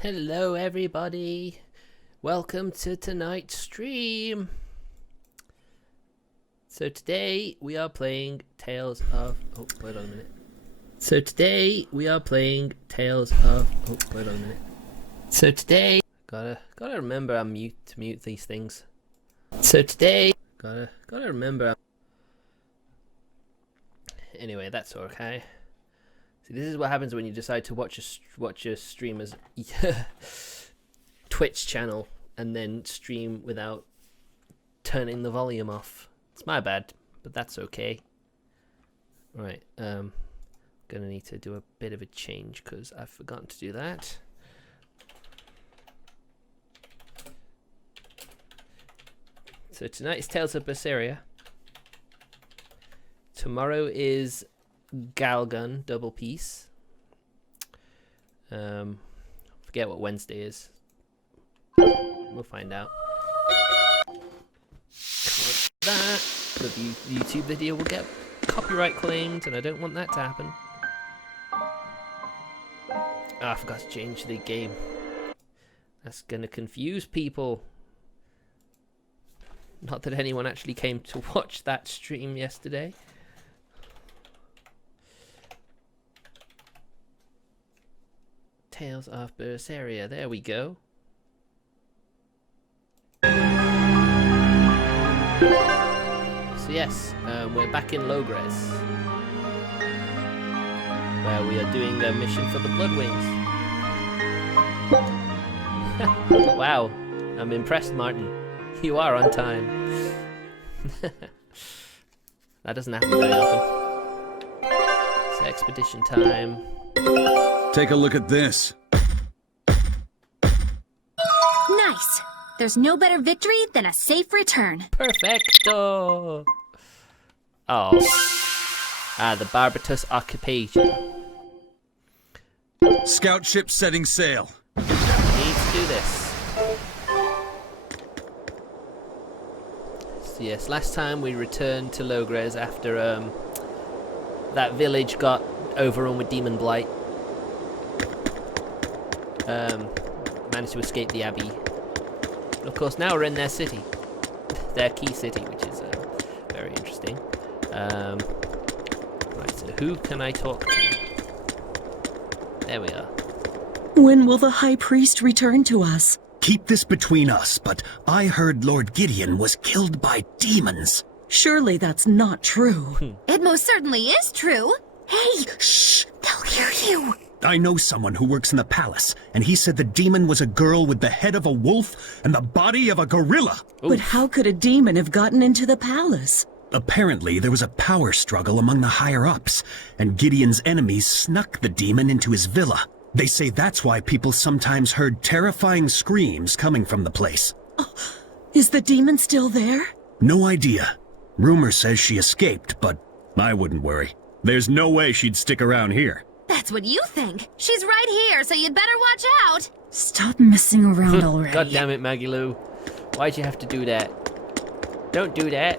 Hello everybody, welcome to tonight's stream. So today we are playing Tales of, wait on a minute. So today we are playing Tales of, wait on a minute. So today, gotta remember to mute these things. So today, gotta remember. Anyway, that's okay. See, this is what happens when you decide to watch a streamer's Twitch channel and then stream without turning the volume off. It's my bad, but that's okay. Right, gonna need to do a bit of a change because I've forgotten to do that. So tonight is Tales of Berseria. Tomorrow is Galgun double piece. Forget what Wednesday is. We'll find out. That the YouTube video will get copyright claimed, and I don't want that to happen. I forgot to change the game. That's gonna confuse people. Not that anyone actually came to watch that stream yesterday. Tales of Berseria, there we go. So yes, we're back in Logres, where we are doing a mission for the Bloodwings. Wow, I'm impressed, Martin. You are on time. That doesn't happen very often. It's expedition time. Take a look at this. Nice. There's no better victory than a safe return. Perfecto. Oh. The Barbatus occupation. Scout ship setting sail. Need to do this. So yes, last time we returned to Logres after that village got overrun with demon blight. Managed to escape the abbey. But of course, now we're in their city, their key city, which is very interesting. Right, so who can I talk to? There we are. When will the High Priest return to us? Keep this between us, but I heard Lord Gideon was killed by demons. Surely that's not true. It most certainly is true. Hey, shh, they'll hear you. I know someone who works in the palace, and he said the demon was a girl with the head of a wolf and the body of a gorilla. But how could a demon have gotten into the palace? Apparently, there was a power struggle among the higher-ups, and Gideon's enemies snuck the demon into his villa. They say that's why people sometimes heard terrifying screams coming from the place. Oh, is the demon still there? No idea. Rumor says she escaped, but I wouldn't worry. There's no way she'd stick around here. That's what you think. She's right here, so you'd better watch out. Stop messing around already. God damn it, Maggie Lou. Why'd you have to do that? Don't do that.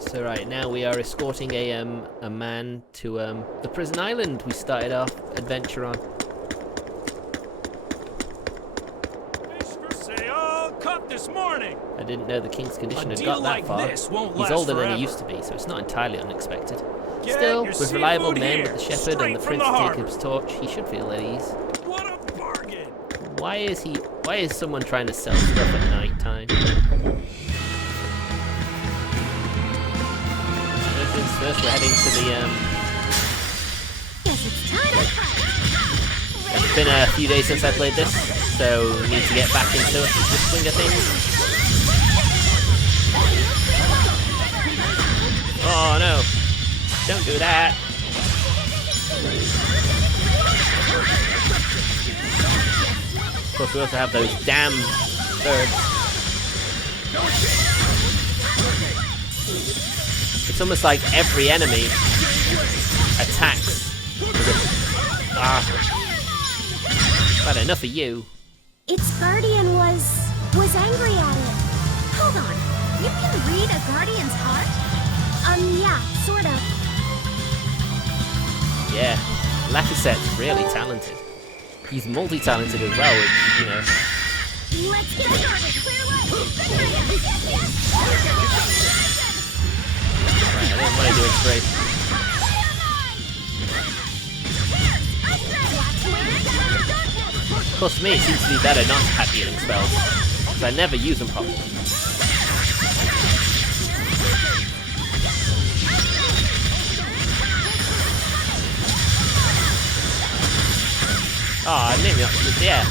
So right now we are escorting a man to the Prison Island we started our adventure on. Fish for sale, caught this morning. I didn't know the King's Condition had got that like far. this won't He's last older than forever. he used to be, so it's not entirely unexpected. Get Still, your with reliable seafood men here, with the Shepherd and the straight from Prince the harbor. Jacob's torch, he should feel at ease. What a bargain! Why is someone trying to sell stuff at night time? First we're heading to the Guess it's time to fight. It's been a few days since I played this, so we need to get back into the swing of things. Oh no! Don't do that! Of course, we also have those damn birds. It's almost like every enemy attacks. But enough of you. Its guardian was angry at it. Hold on. You can read a guardian's heart? Yeah, sort of. Yeah, Lakiset's really talented. He's multi-talented as well, which, you know. Let's get started. Clear way. Right, I didn't want to do it straight. Of course, for me, it seems to be better not to have healing spells, because I never use them properly. Oh, maybe not. Yeah.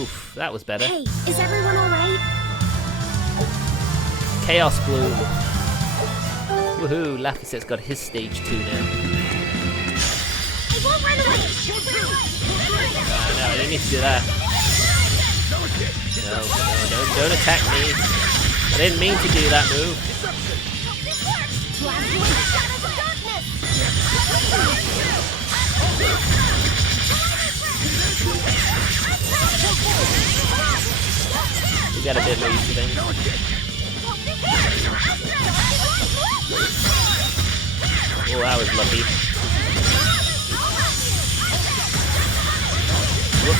Oof, that was better. Hey, is everyone alright? Chaos Bloom. Woohoo, Lakiset's got his stage 2 now. I won't run away! No, I didn't need to do that. No, don't attack me. I didn't mean to do that move. We got a bit more used to things. Oh, that was lucky. Whoop,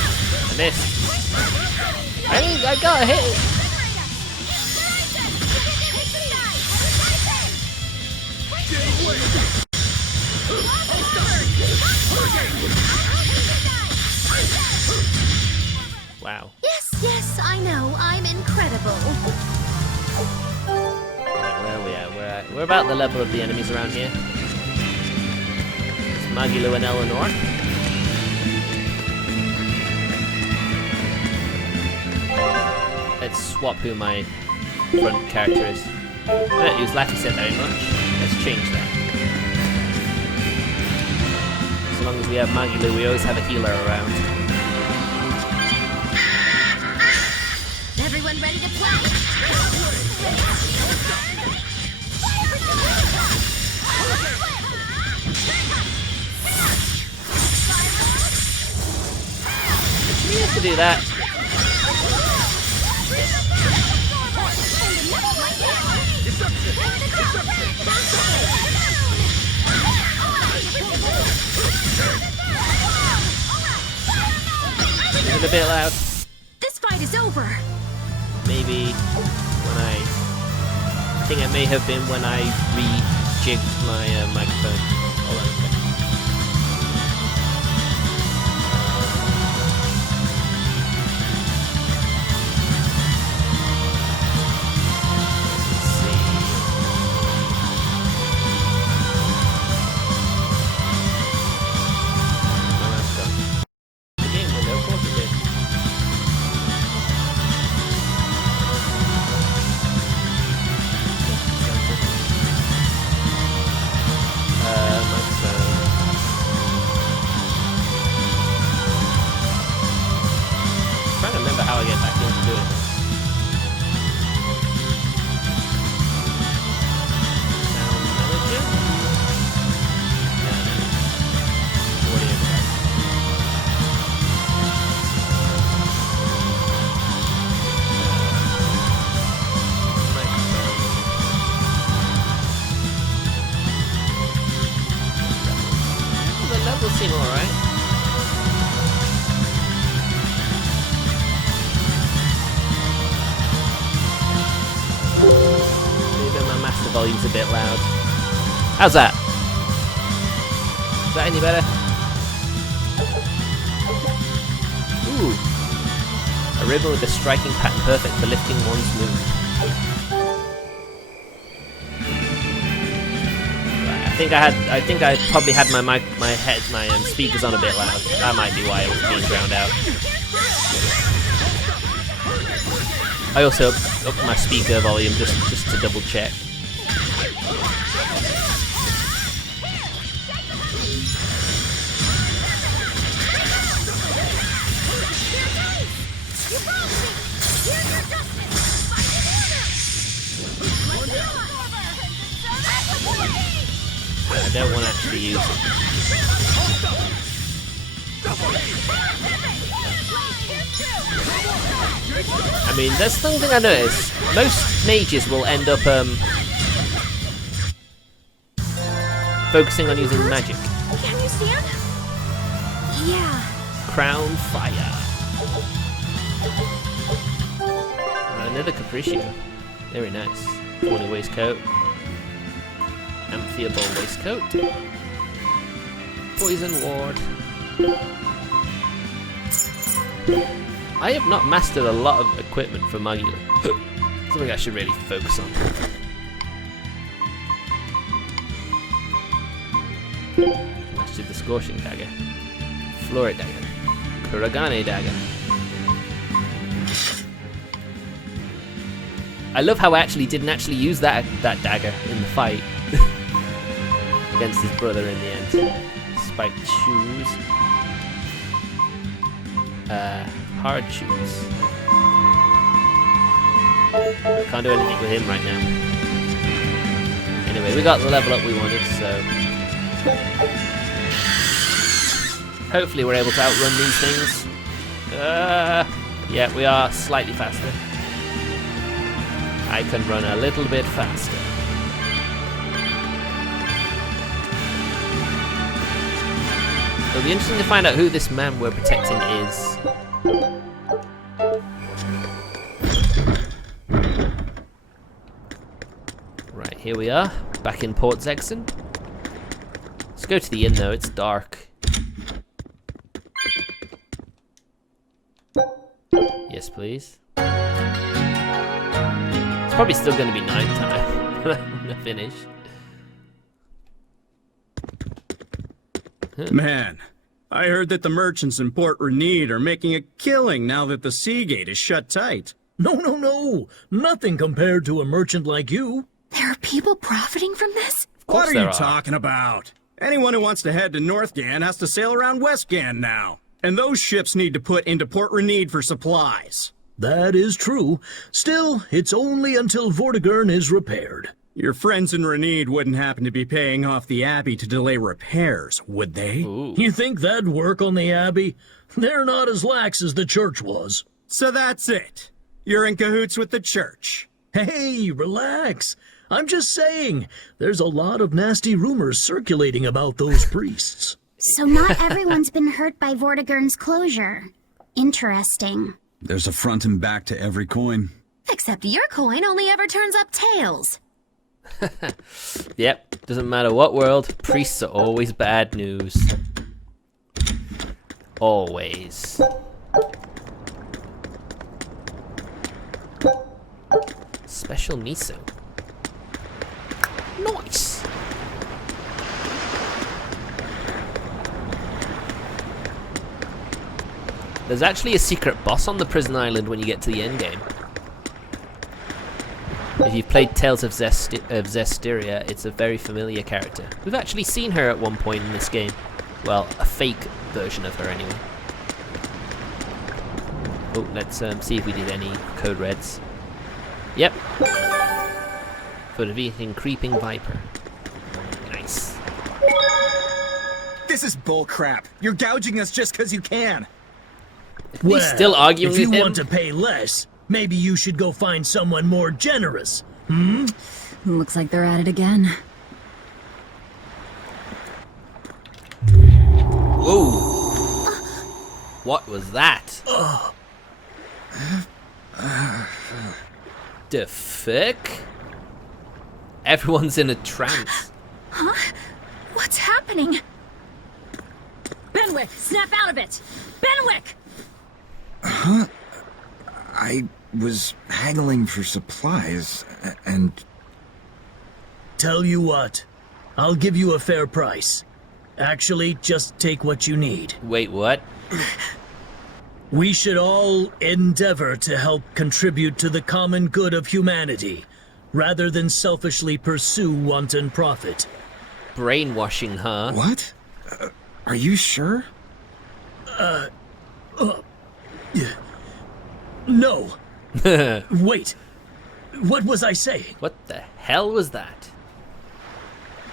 I missed. I got a hit. Wow. Yes, I know. I'm incredible. Right, where are we at? We're about the level of the enemies around here. It's Magilu and Eleanor. Let's swap who my front character is. I don't use Lakiset very much. Let's change that. As long as we have Magilu, we always have a healer around. Everyone ready to play? We have to do that. Is it a bit loud? This fight is over. Maybe when I think it may have been when I rejigged my microphone. Hold on a second. Let's see. Oh, that's done. The game window, of course it did. Microphone. I'm trying to remember how I get back into doing this. Sound manager? No. Audio device. Microphone. The levels seem alright. Maybe my master volume's a bit loud. How's that? Is that any better? Ooh. A ribbon with a striking pattern perfect for lifting one's mood. I think I probably had my speakers on a bit loud. That might be why it was being drowned out. I also upped my speaker volume just to double check. I don't want to actually use it. I mean, that's something I noticed. Most mages will end up focusing on using magic. Can you stand? Yeah. Crown fire. Another Capriccio. Very nice. Horny waistcoat. Amphiable waistcoat. Poison ward. I have not mastered a lot of equipment for Magula. Something I should really focus on. Mastered the Scorching Dagger. Florid Dagger. Kuragane Dagger. I love how I didn't actually use that dagger in the fight against his brother in the end. Spiked shoes. Hard shoes. Can't do anything with him right now. Anyway, we got the level up we wanted, so hopefully we're able to outrun these things. Yeah, we are slightly faster. I can run a little bit faster. It'll be interesting to find out who this man we're protecting is. Right, here we are, back in Port Zegson. Let's go to the inn though, it's dark. Yes, please. It's probably still going to be nighttime when I finish. Man, I heard that the merchants in Port Renede are making a killing now that the sea gate is shut tight. No. Nothing compared to a merchant like you. There are people profiting from this? What are you talking about? Anyone who wants to head to Northgan has to sail around Westgan now. And those ships need to put into Port Renede for supplies. That is true. Still, it's only until Vortigern is repaired. Your friends in Renede wouldn't happen to be paying off the Abbey to delay repairs, would they? Ooh. You think that'd work on the Abbey? They're not as lax as the church was. So that's it. You're in cahoots with the church. Hey, relax. I'm just saying, there's a lot of nasty rumors circulating about those priests. So not everyone's been hurt by Vortigern's closure. Interesting. There's a front and back to every coin. Except your coin only ever turns up tails. Yep, doesn't matter what world, priests are always bad news. Always. Special miso. Nice! There's actually a secret boss on the Prison Island when you get to the endgame. If you've played Tales of Zestiria, it's a very familiar character. We've actually seen her at one point in this game. Well, a fake version of her anyway. Oh, let's see if we did any code reds. Yep. For defeating Creeping Viper. Nice. This is bullcrap. You're gouging us just because you can. Well, He's still arguing if with you him. want to pay less, maybe you should go find someone more generous. Hmm? Looks like they're at it again. Whoa. What was that? The fuck? Everyone's in a trance. Huh? What's happening? Benwick, snap out of it! Benwick! I was haggling for supplies, and... Tell you what, I'll give you a fair price. Actually, just take what you need. Wait, what? We should all endeavor to help contribute to the common good of humanity, rather than selfishly pursue wanton profit. Brainwashing, huh? What? Are you sure? No. Wait. What was I saying? What the hell was that?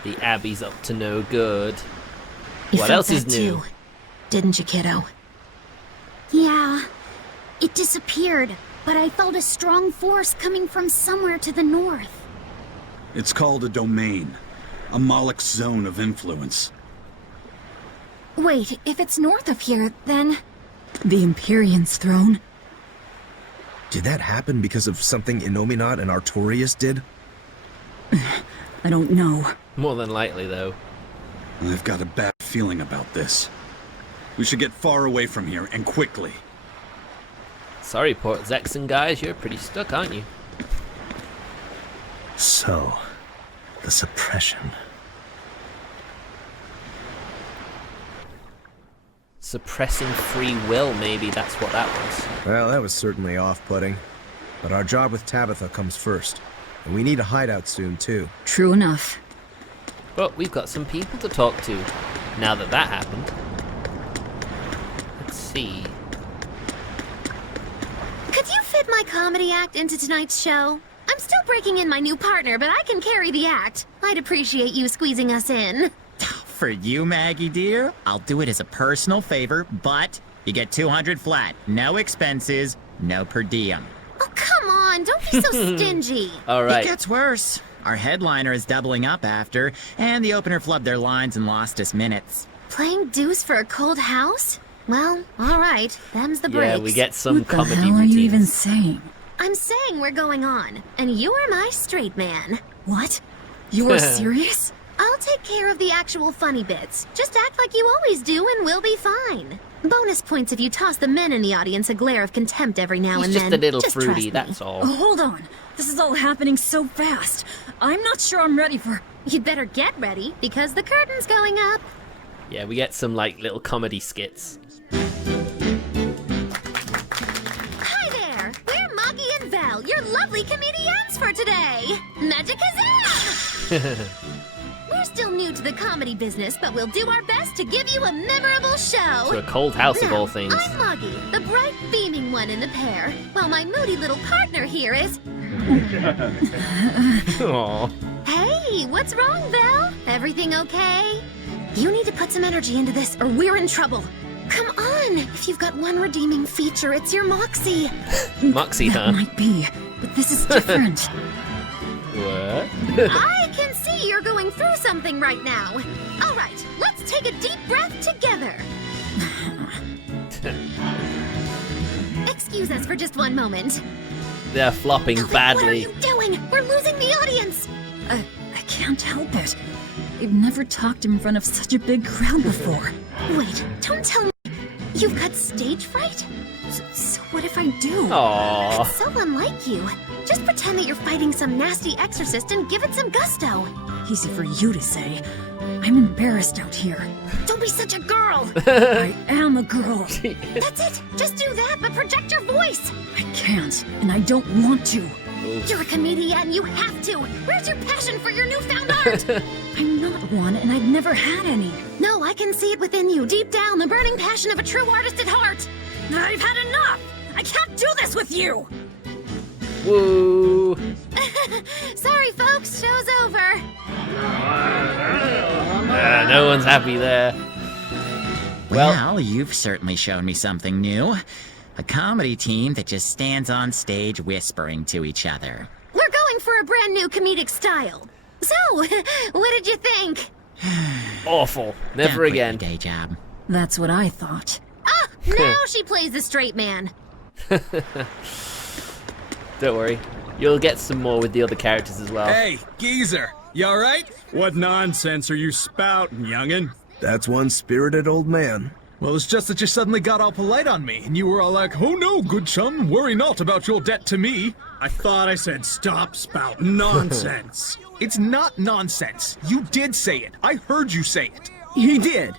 The Abbey's up to no good. You What felt else is that new? too, didn't you, kiddo? Yeah. It disappeared. but I felt a strong force coming from somewhere to the north. It's called a domain. A Moloch zone of influence. Wait, if it's north of here, then... The Empyrean's throne. Did that happen because of something Innominat and Artorias did? I don't know. More than likely, though. I've got a bad feeling about this. We should get far away from here, and quickly. Sorry, Port Zexon guys, you're pretty stuck, aren't you? So, the suppression. Suppressing free will, maybe that's what that was. Well, that was certainly off-putting. But our job with Tabitha comes first. And we need a hideout soon, too. True enough. But we've got some people to talk to, now that that happened. Let's see. Could you fit my comedy act into tonight's show? I'm still breaking in my new partner, but I can carry the act. I'd appreciate you squeezing us in. For you, Maggie dear, I'll do it as a personal favor, but you get 200 flat. No expenses, no per diem. Oh, come on, don't be so stingy. All right. It gets worse. Our headliner is doubling up after, and the opener flubbed their lines and lost us minutes. Playing deuce for a cold house? Well, all right, them's the breaks. Yeah, we get some What the comedy hell are you routines. even saying? I'm saying we're going on, and you are my straight man. What? You're serious? I'll take care of the actual funny bits. Just act like you always do and we'll be fine. Bonus points if you toss the men in the audience a glare of contempt every now He's and just then. a little Just fruity, trust me. that's all. Oh, hold on. This is all happening so fast. I'm not sure I'm ready for... You'd better get ready, because the curtain's going up. Yeah, we get some like little comedy skits. Hi there! We're Moggy and Val, your lovely comedians for today! Magicazoo! We're still new to the comedy business, but we'll do our best to give you a memorable show. To a cold house of Now, all things. I'm Moggy, the bright, beaming one in the pair, while my moody little partner here is... Aww. Hey, what's wrong, Val? Everything okay? You need to put some energy into this, or we're in trouble. Come on, if you've got one redeeming feature, it's your moxie. Moxie, That huh? might be, but this is different. What? I can see you're going through something right now. All right, let's take a deep breath together. Excuse us for just one moment. They're flopping Quick, badly. What are you doing? We're losing the audience. I can't help it. I've never talked in front of such a big crowd before. Wait, don't tell me. You've got stage fright? So what if I do? Aww. That's so unlike you. Just pretend that you're fighting some nasty exorcist and give it some gusto. Easy for you to say. I'm embarrassed out here. Don't be such a girl. I am a girl. That's it. Just do that, but project your voice. I can't, and I don't want to. You're a comedian. You have to. Where's your passion for your newfound art? I'm not one, and I've never had any. No, I can see it within you, deep down, the burning passion of a true artist at heart. I've had enough! I can't do this with you! Woo. Sorry, folks. Show's over. No one's happy there. Well, you've certainly shown me something new. A comedy team that just stands on stage whispering to each other. We're going for a brand new comedic style. So, what did you think? Awful. Don't Never quit again. your day job. That's what I thought. Ah, now she plays the straight man. Don't worry. You'll get some more with the other characters as well. Hey, geezer, you alright? What nonsense are you spouting, youngin'? That's one spirited old man. Well, it's just that you suddenly got all polite on me, and you were all like, "Oh no, good chum, worry not about your debt to me." I thought I said stop spouting nonsense. It's not nonsense. You did say it. I heard you say it. He did,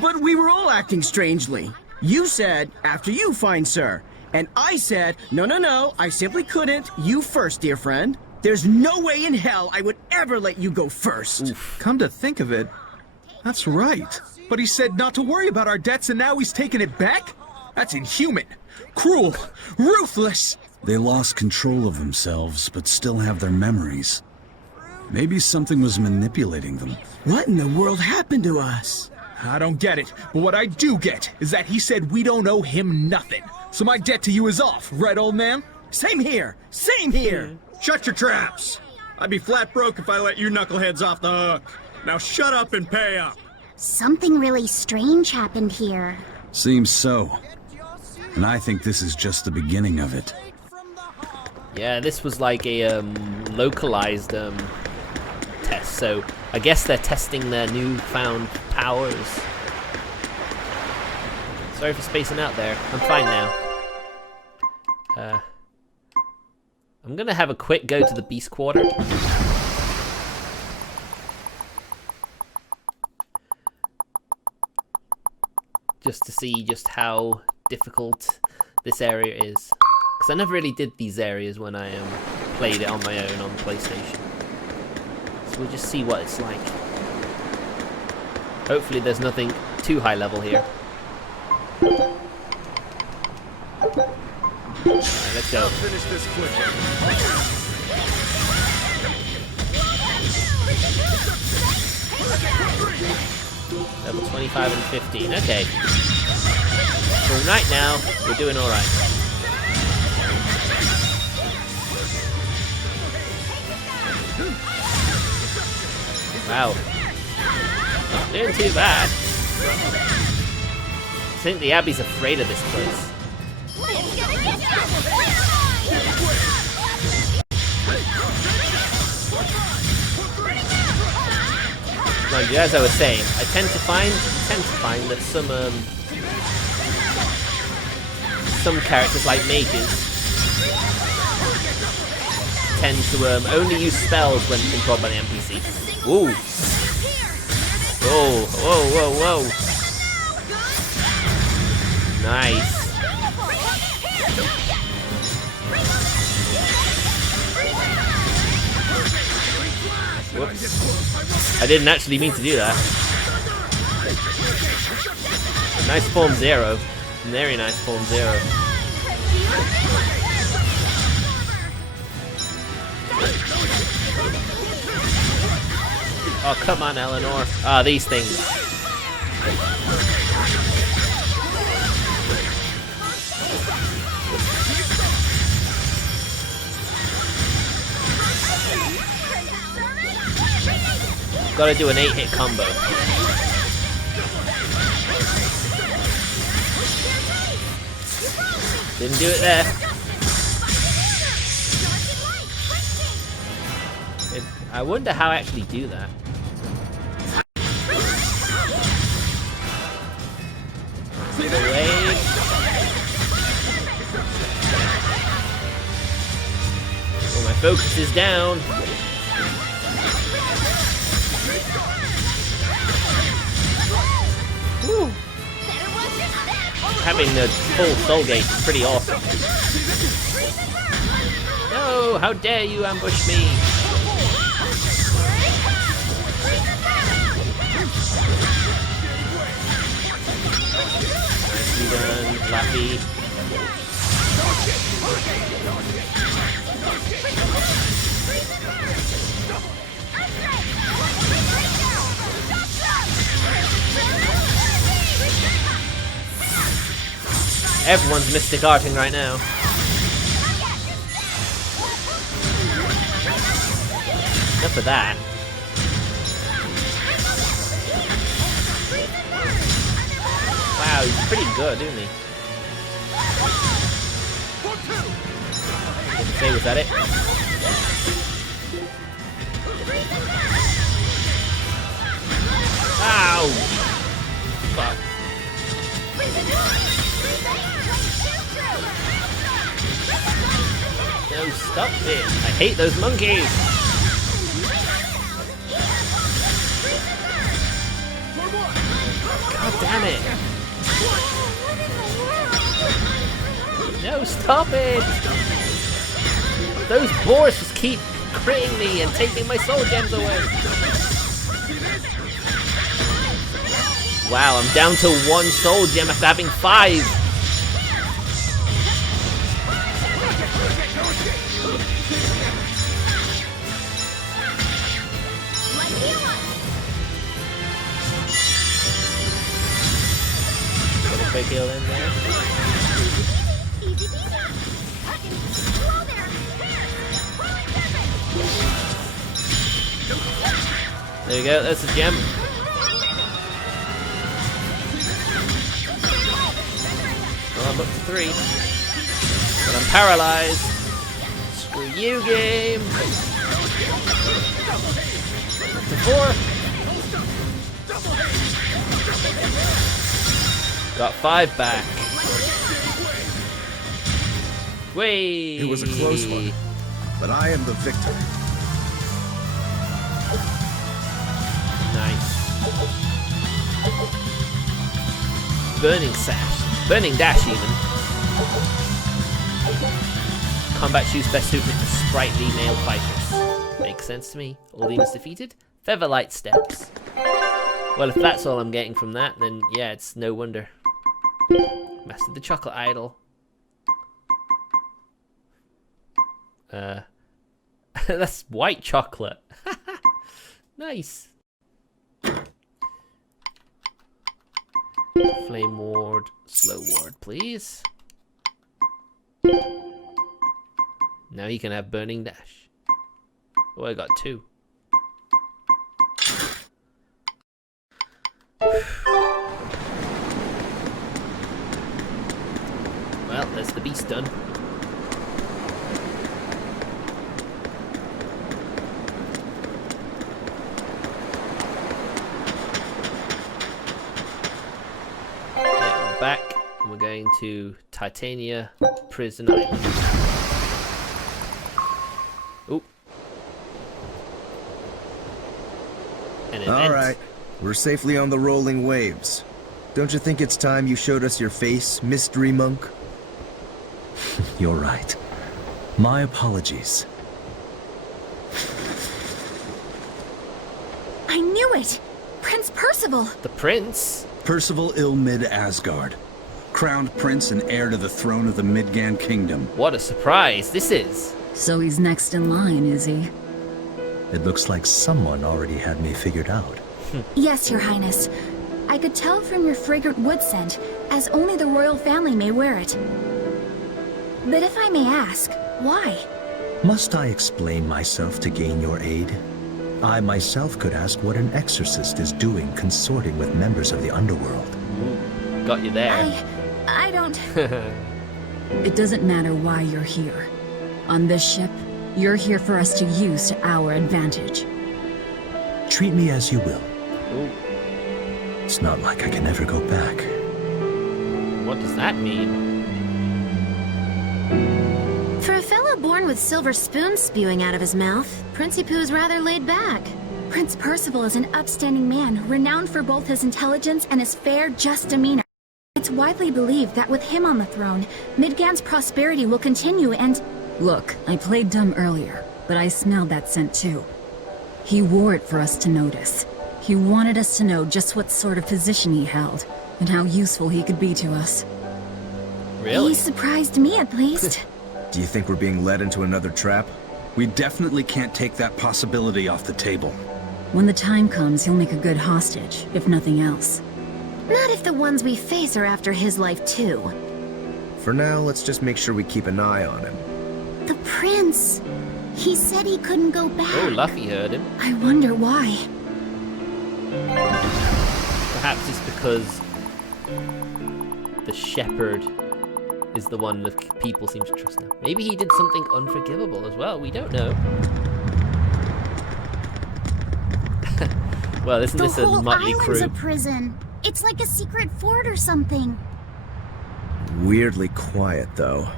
but we were all acting strangely. You said, after you, fine sir. And I said, no, I simply couldn't. You first, dear friend. There's no way in hell I would ever let you go first. Come to think of it, that's right. But he said not to worry about our debts, and now he's taking it back? That's inhuman, cruel, ruthless. They lost control of themselves, but still have their memories. Maybe something was manipulating them. What in the world happened to us? I don't get it, but what I do get is that he said we don't owe him nothing. So my debt to you is off, right, old man? Same here! Same here! Shut your traps! I'd be flat broke if I let you knuckleheads off the hook. Now shut up and pay up! Something really strange happened here. Seems so. And I think this is just the beginning of it. Yeah, this was like a localized test, so I guess they're testing their newfound powers. Sorry for spacing out there. I'm fine now. I'm gonna have a quick go to the Beast Quarter. Just to see just how difficult this area is. Because I never really did these areas when I played it on my own on PlayStation. So we'll just see what it's like. Hopefully there's nothing too high level here. Alright, let's go. Finish this quickly. Level 25 and 15. Okay. For right now, we're doing alright. Wow. Not doing too bad. I think the Abbey's afraid of this place. Mind you, as I was saying, I tend to find that some characters like mages tend to only use spells when controlled by the NPC. Ooh. Whoa, whoa, whoa, whoa. Nice. Whoops. I didn't actually mean to do that. Nice form 0. Very nice form 0. Oh, come on, Eleanor. Ah, these things. Gotta do an 8-hit combo. Didn't do it there. I wonder how I actually do that. Get away. Oh, my focus is down. Woo. Having the full soul gate is pretty awesome. No, how dare you ambush me? Nicely done, Flappy. Everyone's mystic arting right now. Enough of that. Wow, he's pretty good, isn't he? Okay, was that it? Ow! Fuck. No, stop it! I hate those monkeys! God damn it! No, stop it! Those boars just keep critting me and taking my soul gems away! Wow, I'm down to 1 soul gem after having 5! Quick heal in there. There you go, that's a gem. Well, I'm up to 3. But I'm paralyzed. Screw you, game. Up to 4. Got 5 back. Wait. It was a close one, but I am the victor. Nice. Burning sash. Burning dash even. Combat shoes best suited for sprightly male fighters. Makes sense to me. All demons defeated. Featherlight steps. Well, if that's all I'm getting from that, then yeah, it's no wonder. Mastered the chocolate idol. That's white chocolate. Nice. Flame ward, slow ward, please. Now you can have burning dash. Oh, I got 2. Well, there's the beast done. Yeah, we're back. We're going to Titania, Prison Island. Oop. An event. All right, we're safely on the rolling waves. Don't you think it's time you showed us your face, Mystery Monk? You're right. My apologies. I knew it! Prince Percival! The prince? Percival Ilmid Asgard, crowned prince and heir to the throne of the Midgand Kingdom. What a surprise this is! So he's next in line, is he? It looks like someone already had me figured out. Yes, Your Highness. I could tell from your fragrant wood scent, as only the royal family may wear it. But if I may ask, why? Must I explain myself to gain your aid? I myself could ask what an exorcist is doing consorting with members of the underworld. Ooh, got you there. I don't... It doesn't matter why you're here. On this ship, you're here for us to use to our advantage. Treat me as you will. Ooh. It's not like I can ever go back. What does that mean? For a fellow born with silver spoons spewing out of his mouth, Princie Poo's rather laid back. Prince Percival is an upstanding man, renowned for both his intelligence and his fair, just demeanor. It's widely believed that with him on the throne, Midgand's prosperity will continue and... Look, I played dumb earlier, but I smelled that scent too. He wore it for us to notice. He wanted us to know just what sort of position he held, and how useful he could be to us. Really? He surprised me, at least. Do you think we're being led into another trap? We definitely can't take that possibility off the table. When the time comes, he'll make a good hostage, if nothing else. Not if the ones we face are after his life, too. For now, let's just make sure we keep an eye on him. The prince. He said he couldn't go back. Oh, Luffy heard him. I wonder why. Perhaps it's because the shepherd is the one that people seem to trust now. Maybe he did something unforgivable as well. We don't know. Well, isn't this a motley crew? The whole island's a prison. It's like a secret fort or something. Weirdly quiet, though.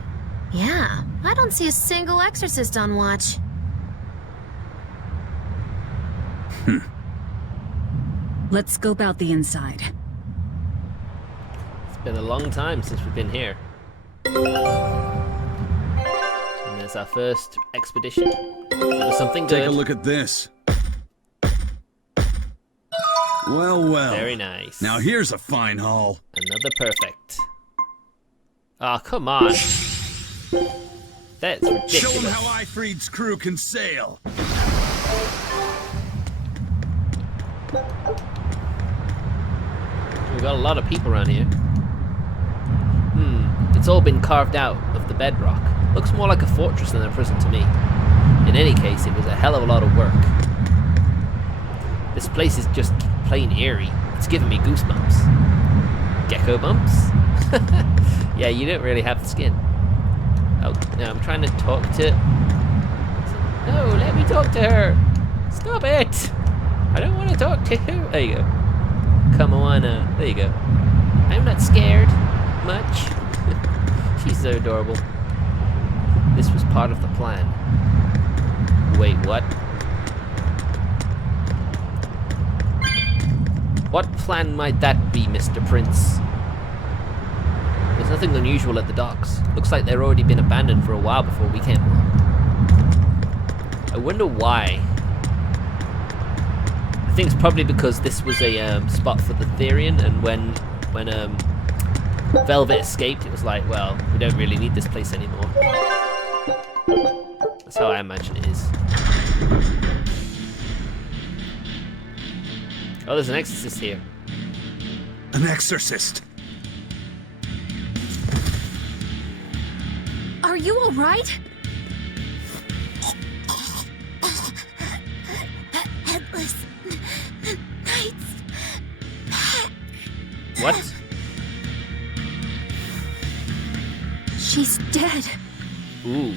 Yeah, I don't see a single exorcist on watch. Let's scope out the inside. It's been a long time since we've been here. And there's our first expedition. It was something good. Take a look at this. Well, well. Very nice. Now here's a fine haul. Another perfect. Oh, come on. That's ridiculous. Show them how Ifreed's crew can sail. We've got a lot of people around here. It's all been carved out of the bedrock. Looks more like a fortress than a prison to me. In any case, it was a hell of a lot of work. This place is just plain eerie. It's giving me goosebumps. Gecko bumps? Yeah, you don't really have the skin. Oh, no, I'm trying to talk to... No, let me talk to her! Stop it! I don't want to talk to you. There you go. Come on, there you go. I'm not scared much. She's so adorable. This was part of the plan. Wait, what? What plan might that be, Mr. Prince? There's nothing unusual at the docks. Looks like they've already been abandoned for a while before we came along. I wonder why. I think it's probably because this was a spot for the Therian, and when Velvet escaped, it was like, well, we don't really need this place anymore. That's how I imagine it is. Oh, there's an exorcist here. An exorcist. Are you all right? Headless Knights. What? She's dead. Ooh.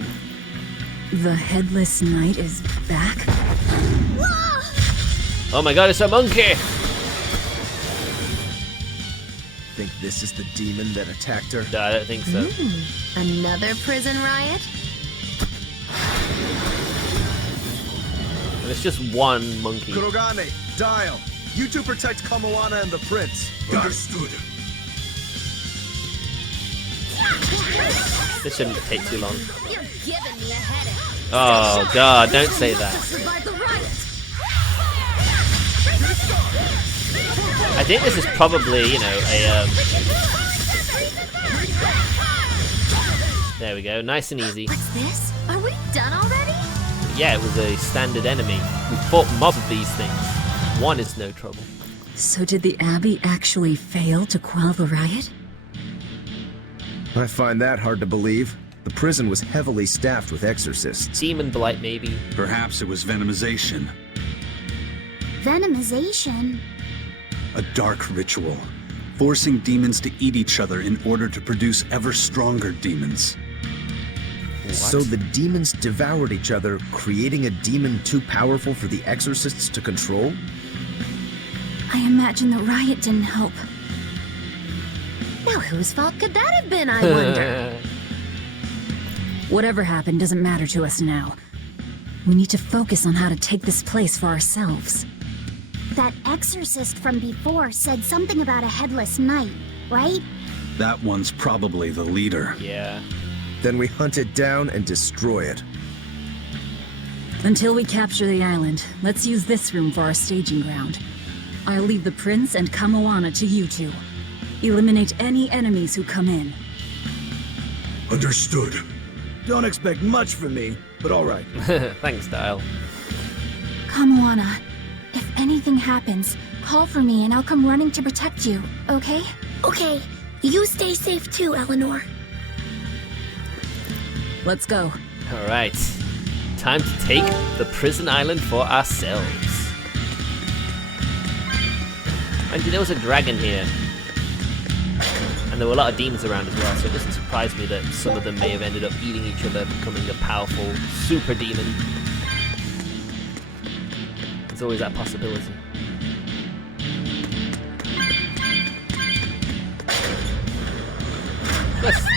The Headless Knight is back? Oh my god, it's a monkey! Think this is the demon that attacked her? No, I don't think so. Another prison riot? And it's just one monkey. Kurogane, Dial. You two protect Kamoana and the prince. Understood. This shouldn't take too long. You're giving me a headache. Oh god, don't say that. Survive the riot. I think this is probably, you know, a there we go, nice and easy. What's this? Are we done already? Yeah, it was a standard enemy. We fought mobs of these things. One is no trouble. So did the Abbey actually fail to quell the riot? I find that hard to believe. The prison was heavily staffed with exorcists. Demon blight, maybe. Perhaps it was venomization. Venomization? A dark ritual, forcing demons to eat each other in order to produce ever stronger demons. What? So the demons devoured each other, creating a demon too powerful for the exorcists to control? I imagine the riot didn't help. Now whose fault could that have been, I wonder? Whatever happened doesn't matter to us now. We need to focus on how to take this place for ourselves. That exorcist from before said something about a headless knight, right? That one's probably the leader. Yeah. Then we hunt it down and destroy it. Until we capture the island, let's use this room for our staging ground. I'll leave the prince and Kamoana to you two. Eliminate any enemies who come in. Understood. Don't expect much from me, but all right. Thanks, Dial. Kamoana, if anything happens, call for me and I'll come running to protect you, okay? Okay, you stay safe too, Eleanor. Let's go. Alright. Time to take the prison island for ourselves. And there was a dragon here. And there were a lot of demons around as well, so it doesn't surprise me that some of them may have ended up eating each other, becoming a powerful super demon. There's always that possibility. Yes.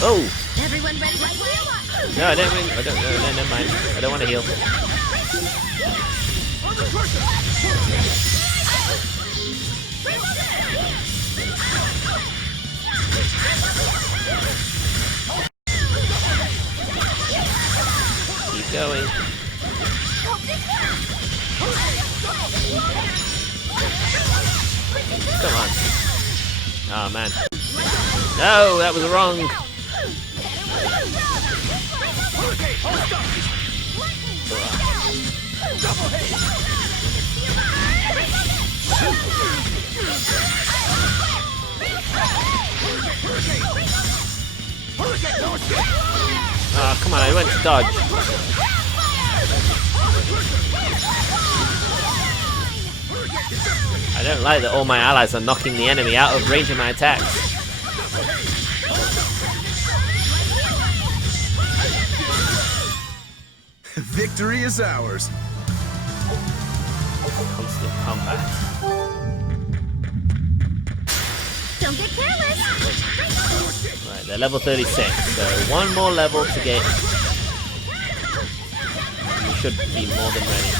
Oh! Everyone ready to play? No, I don't really, no, never mind. I don't want to heal. Keep going. Come on. Oh man. No, that was wrong. Oh, come on, I went to dodge. I don't like that all my allies are knocking the enemy out of range of my attacks. Victory is ours. Constant combat. Don't get careless. Right, they're level 36, so one more level to get. We should be more than ready.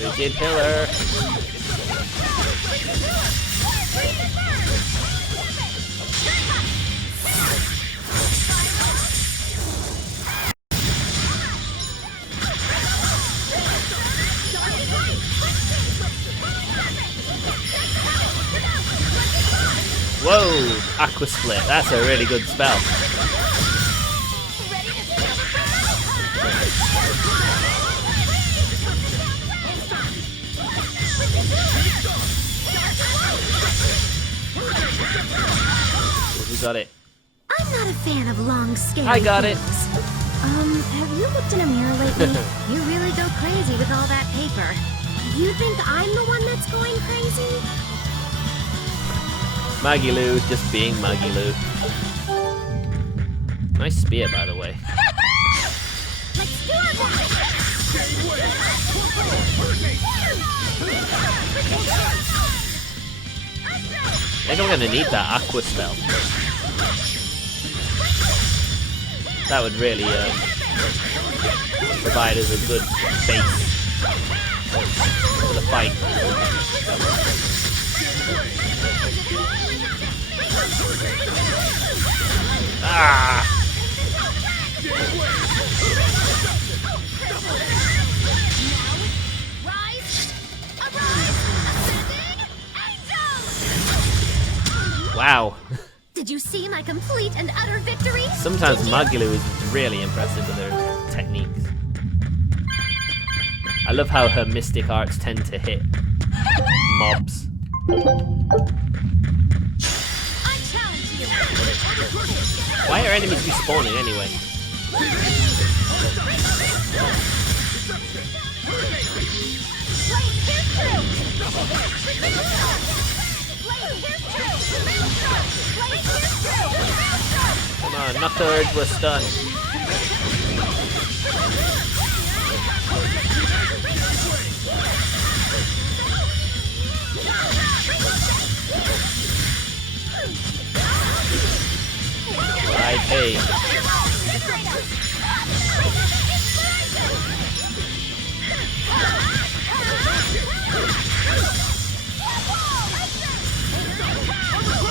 Rigid pillar. Whoa! Aqua Split. That's a really good spell. We got it. I'm not a fan of long, scary I got it. Have you looked in a mirror lately? You really go crazy with all that paper. You think I'm the one that's going crazy? Maggie Lou just being Maggie Lou. Nice spear, by the way. Let's do it! I think I'm gonna need that aqua spell. That would really provide us a good base for the fight. Ah! Wow. Did you see my complete and utter victory? Sometimes Magilu is really impressive with her techniques. I love how her mystic arts tend to hit mobs. Why are enemies respawning anyway? Come on, not the urge, we're stunned. Right, hey.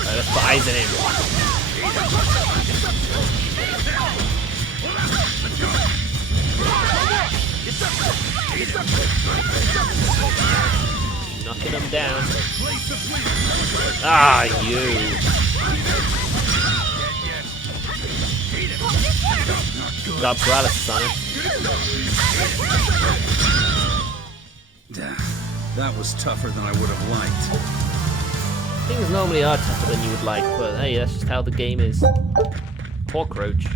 Right, let's put Aizen in. Knocking him down. Ah, you. Got paralysis on him. That was tougher than I would have liked. Things normally are tougher than you would like, but hey, that's just how the game is. Hawkroach.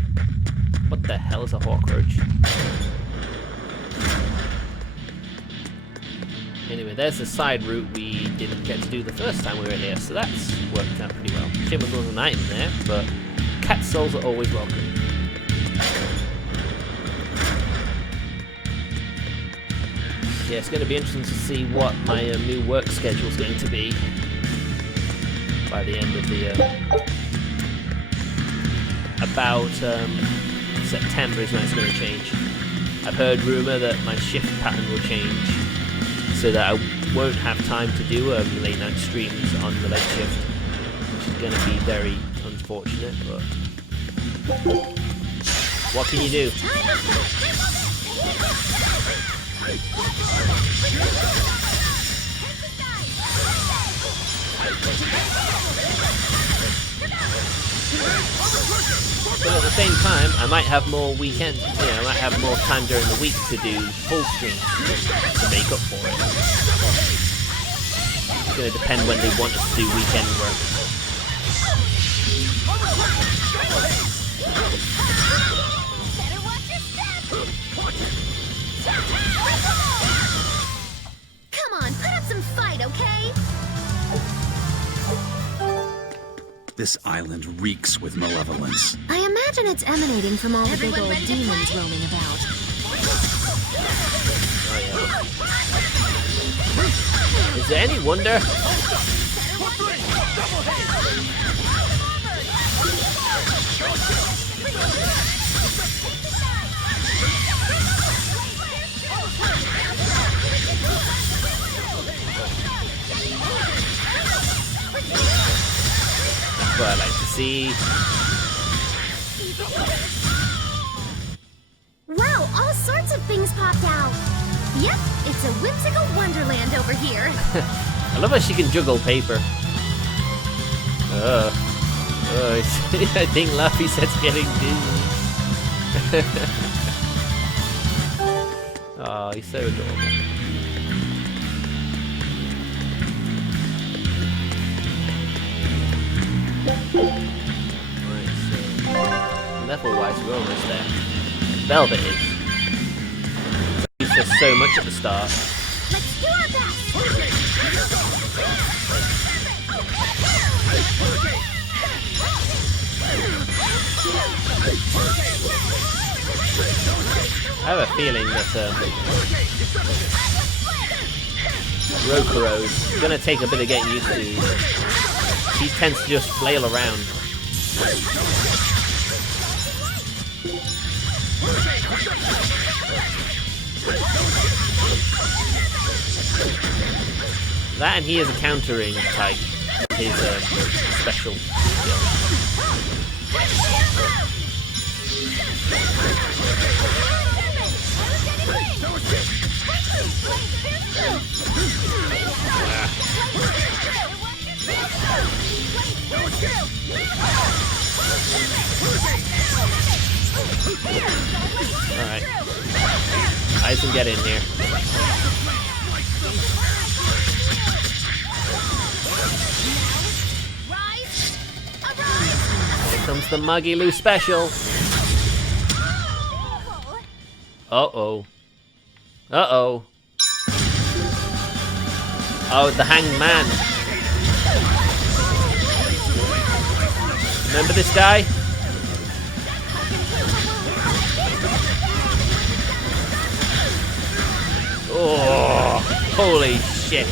What the hell is a Hawkroach? Anyway, there's the side route we didn't get to do the first time we were here, so that's worked out pretty well. Shame there was an item there, but cat souls are always welcome. Yeah, it's going to be interesting to see what my new work schedule is going to be by the end of the about September is when it's going to change. I've heard rumour that my shift pattern will change so that I won't have time to do late night streams on the late shift, which is going to be very unfortunate, but what can you do? But at the same time, I might have more weekend, I might have more time during the week to do full streams to make up for it. It's going to depend when they want us to do weekend work. Come on, put up some fight, okay? This island reeks with malevolence. I imagine it's emanating from all the big old demons roaming about. Is there any wonder? That's what I like to see. Wow, all sorts of things popped out. Yep, it's a whimsical wonderland over here. I love how she can juggle paper. I think Laffy said's getting dizzy. Oh, he's so adorable. Right, so level-wise, we're almost there. Velvet is. He's just so much at the start. Let's do our best. I have a feeling that Rokuro's gonna take a bit of getting used to. He tends to just flail around. That and he is a countering type. His special skill. Alright. Eisen, get in here. Here comes the Muggy Lou special. Uh-oh. Uh-oh. Oh, the Hanged Man. Remember this guy? Oh, holy shit.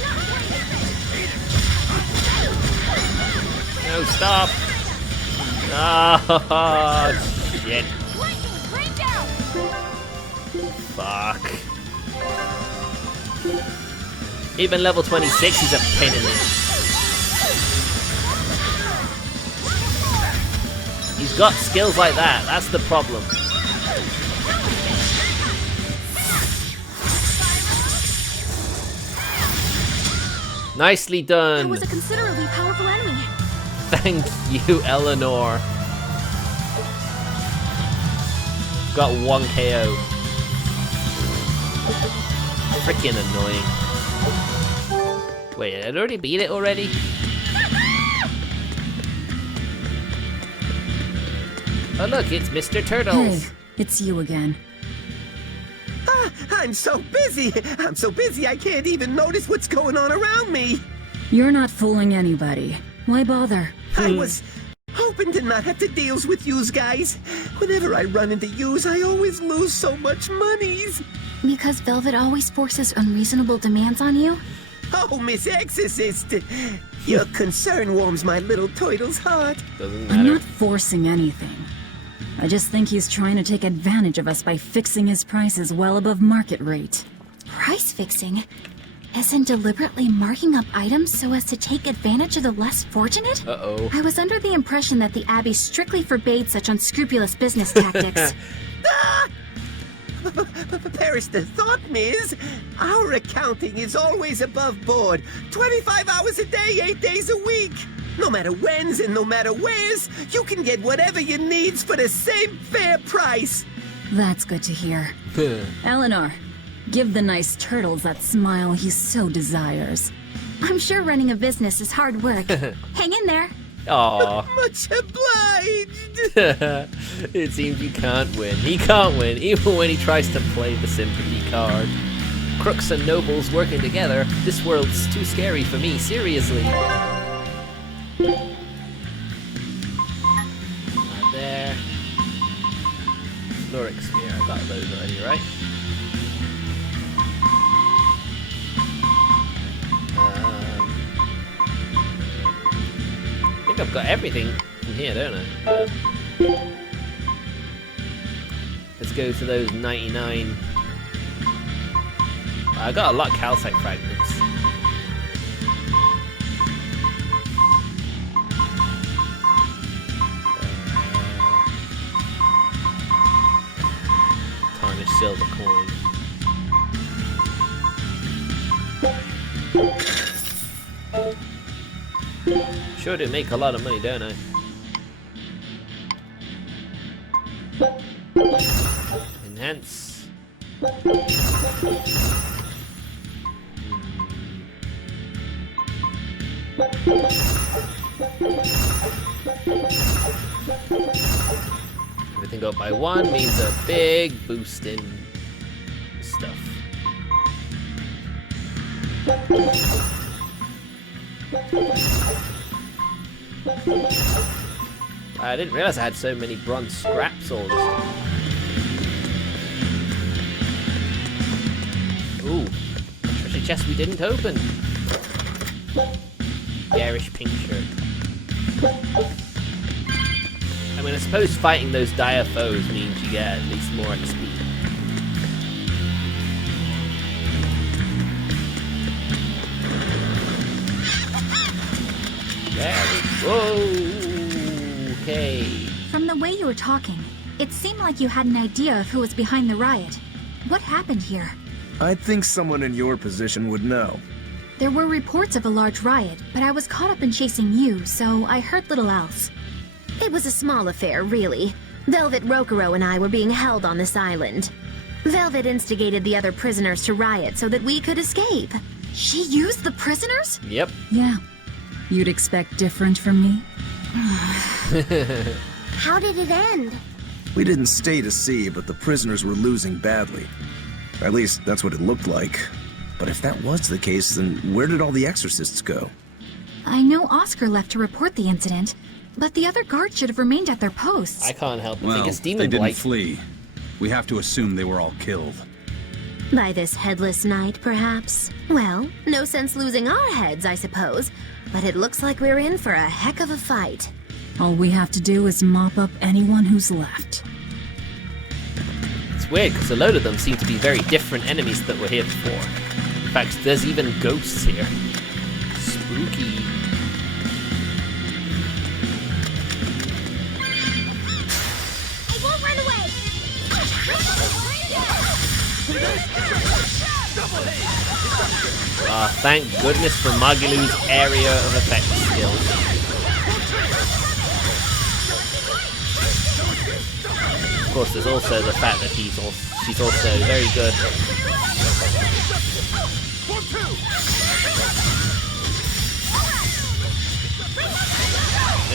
No, stop. Oh, shit. Fuck. Even level 26 is a pain in the ass. He's got skills like that, that's the problem. Nicely done. That was a considerably powerful enemy. Thank you, Eleanor. Got 1 KO. Freaking annoying. Wait, I'd already beat it already? Oh look, it's Mr. Turtles. Hey, it's you again. I'm so busy. I'm so busy I can't even notice what's going on around me. You're not fooling anybody. Why bother? I was hoping to not have to deal with yous guys. Whenever I run into yous, I always lose so much monies. Because Velvet always forces unreasonable demands on you? Oh, Miss Exorcist, your concern warms my little turtle's heart. Doesn't I'm matter. not forcing anything. I just think he's trying to take advantage of us by fixing his prices well above market rate. Price fixing? As in deliberately marking up items so as to take advantage of the less fortunate? Uh-oh. I was under the impression that the Abbey strictly forbade such unscrupulous business tactics. Perish the thought, Miss. Our accounting is always above board. 25 hours a day, 8 days a week. No matter whens and no matter wheres, you can get whatever you needs for the same fair price. That's good to hear. Eleanor, give the nice turtles that smile he so desires. I'm sure running a business is hard work. Hang in there. Aww. Much obliged. It seems you can't win. He can't win, even when he tries to play the sympathy card. Crooks and nobles working together. This world's too scary for me, seriously. There. Floric Sphere, I got those already, right? I think I've got everything in here, don't I? Let's go to those 99. I got a lot of calcite fragments. Tarnished silver coin. Sure do make a lot of money, don't I? Enhance. Everything up by 1 means a big boost in stuff. I didn't realize I had so many bronze scraps all this time. Ooh, treasure chest we didn't open. Garish pink shirt. I mean, I suppose fighting those dire foes means you get at least more XP. There we go. Okay. From the way you were talking, it seemed like you had an idea of who was behind the riot. What happened here? I'd think someone in your position would know. There were reports of a large riot, but I was caught up in chasing you, so I heard little else. It was a small affair, really. Velvet Rokurou and I were being held on this island. Velvet instigated the other prisoners to riot so that we could escape. She used the prisoners? Yep. Yeah. You'd expect different from me? How did it end? We didn't stay to see, but the prisoners were losing badly. At least, that's what it looked like. But if that was the case, then where did all the exorcists go? I know Oscar left to report the incident, but the other guards should have remained at their posts. I can't help but Well, think it's they demon didn't blight. flee. We have to assume they were all killed. By this headless knight, perhaps? Well, no sense losing our heads, I suppose. But it looks like we're in for a heck of a fight. All we have to do is mop up anyone who's left. It's weird because a load of them seem to be very different enemies that were here before. In fact, there's even ghosts here. Spooky. I won't run away! Thank goodness for Magilu's area of effect skills. Of course, there's also the fact that she's also very good.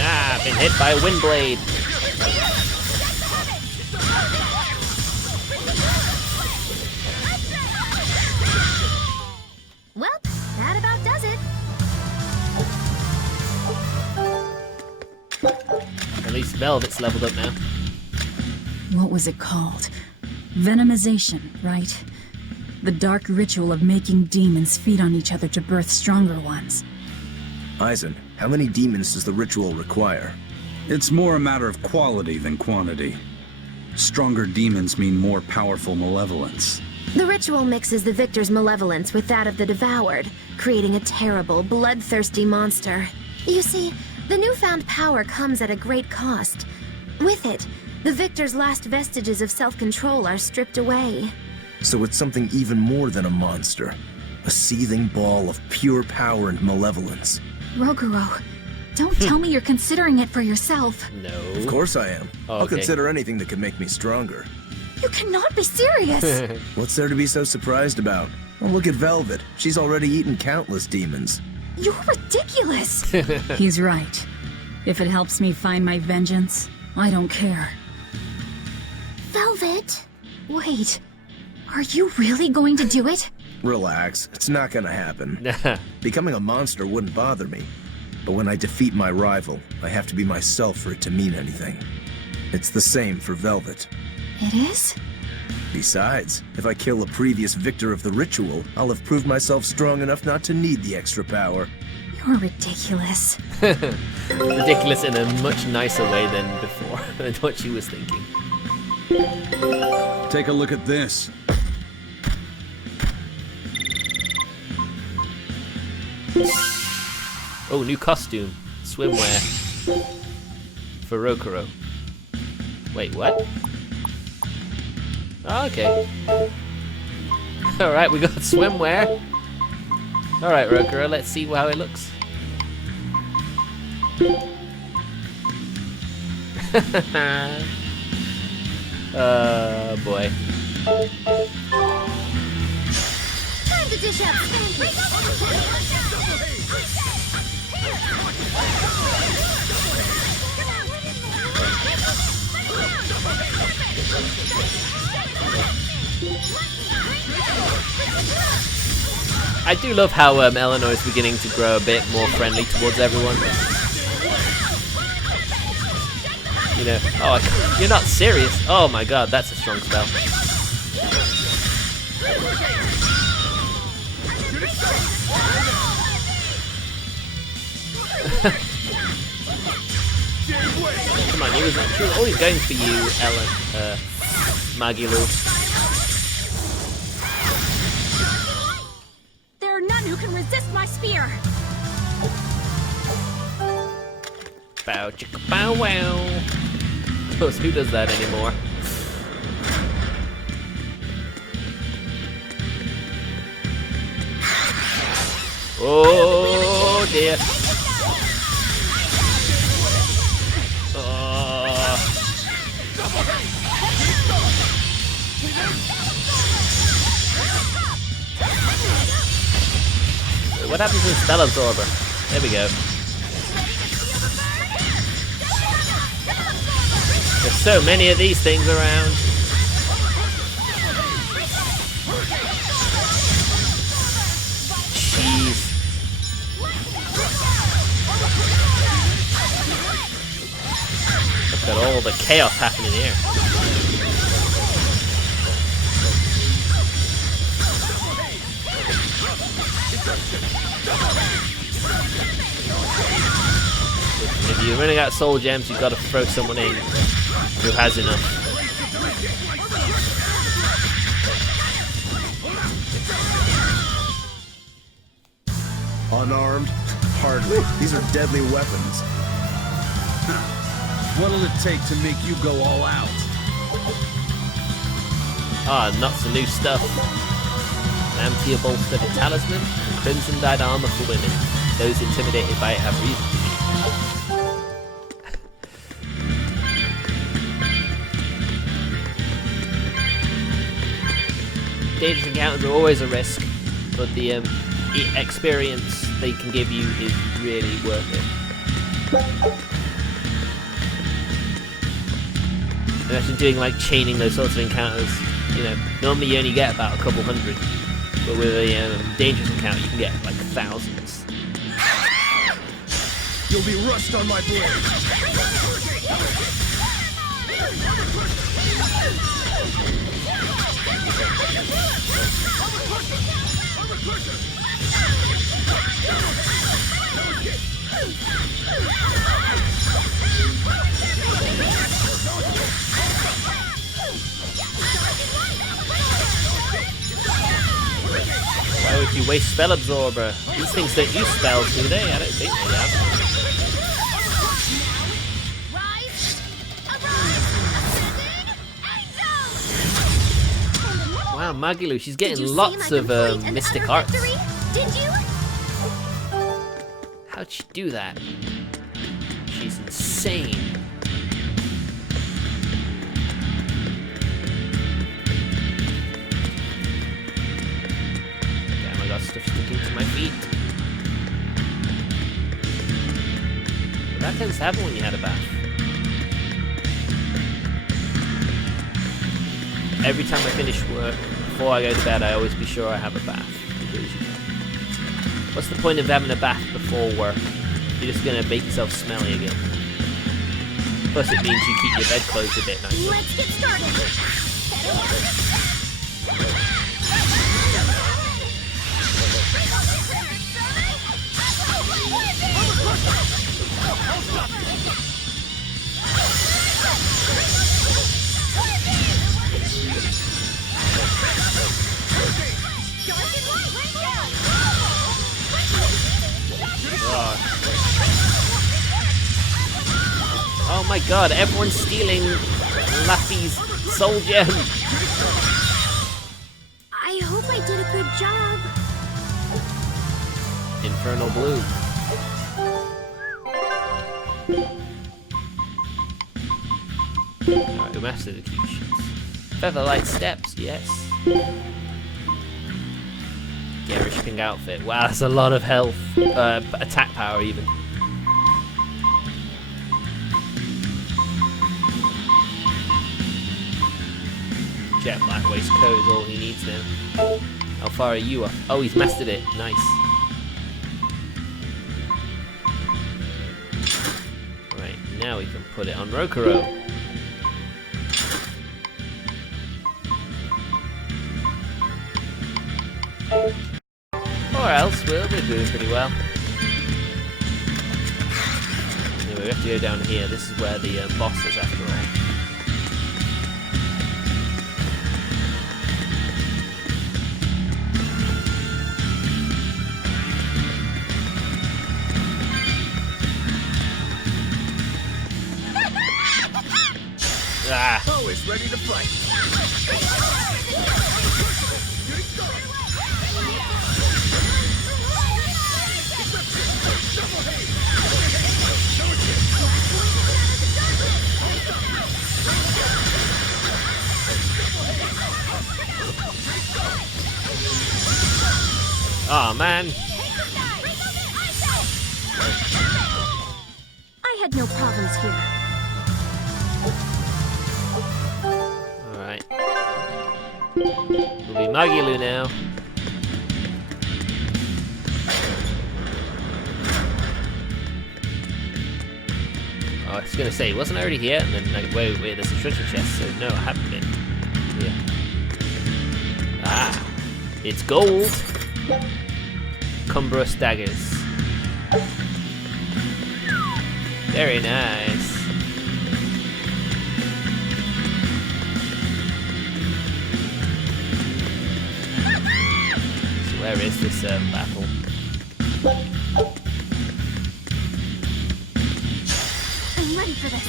Ah, been hit by a wind blade. Well, that about does it. At least Velvet's leveled up now. What was it called? Venomization, right? The dark ritual of making demons feed on each other to birth stronger ones. Eisen, how many demons does the ritual require? It's more a matter of quality than quantity. Stronger demons mean more powerful malevolence. The ritual mixes the victor's malevolence with that of the devoured, creating a terrible, bloodthirsty monster. You see, the newfound power comes at a great cost. With it, the victor's last vestiges of self-control are stripped away. So it's something even more than a monster. A seething ball of pure power and malevolence. Rokurou, don't tell me you're considering it for yourself. No. Of course I am. Oh, I'll okay. consider anything that could make me stronger. You cannot be serious! What's there to be so surprised about? Well, look at Velvet. She's already eaten countless demons. You're ridiculous! He's right. If it helps me find my vengeance, I don't care. Velvet? Wait, are you really going to do it? Relax, it's not gonna happen. Becoming a monster wouldn't bother me. But when I defeat my rival, I have to be myself for it to mean anything. It's the same for Velvet. It is? Besides, if I kill a previous victor of the ritual, I'll have proved myself strong enough not to need the extra power. You're ridiculous. Ridiculous in a much nicer way than before, than what she was thinking. Take a look at this. Oh, new costume. Swimwear. For Rokuro. Wait, what? Oh, okay. Alright, we got swimwear. Alright, Rokuro, let's see how it looks. Boy. Time to dish out I do love how Eleanor is beginning to grow a bit more friendly towards everyone. You know, oh, you're not serious. Oh my god, that's a strong spell. Come on, he was always going for you, Ellen, Magilu. There are none who can resist my spear. Bow chicka bow wow. Of course, who does that anymore? Oh dear. What happens to the spell absorber? There we go. There's so many of these things around. Jeez. Look at all the chaos happening here. If you're running out of soul gems, you've got to throw someone in who has enough. Unarmed? Hardly. These are deadly weapons. What'll it take to make you go all out? Ah, nuts and new stuff. An Ampere bolster, a talisman, and crimson dyed armor for women. Those intimidated by it have reason to be. Dangerous encounters are always a risk, but the experience they can give you is really worth it. Imagine doing like chaining those sorts of encounters. You know, normally you only get about a couple hundred, but with a dangerous encounter you can get like thousands. You'll be rust on my blade. Why would you waste spell absorber? These things don't use spells, do they? I don't think they have. Wow, Magilu, she's getting lots of mystic arts. Did you? How'd she do that? She's insane. Damn, I got stuff sticking to my feet. That tends to happen when you had a bath. Every time I finish work, before I go to bed, I always be sure I have a bath. What's the point of having a bath before work? You're just gonna make yourself smelly again. Plus it means you keep your bed clothes a bit nicer. Let's get started. Oh my god, everyone's stealing Laffy's soul gem. I hope I did a good job. Infernal blue. Alright, we mastered the cue sheets. Featherlight steps, yes. Garish pink outfit. Wow, that's a lot of health. Attack power even. Jet black waistcoat is all he needs now. How far are you up? Oh, he's mastered it. Nice. Right, now we can put it on Rokuro. Or else we're doing pretty well. Anyway, we have to go down here. This is where the boss is after all. Ah. Always ready to fight. Oh man. I had no problems here. Alright. We'll be Magilu now. Oh, I was gonna say, wasn't I already here? And then, like, wait, there's a treasure chest, so no, I haven't been. Yeah. Ah, it's gold. Cumbrous daggers. Very nice. So where is this battle? I'm ready for this.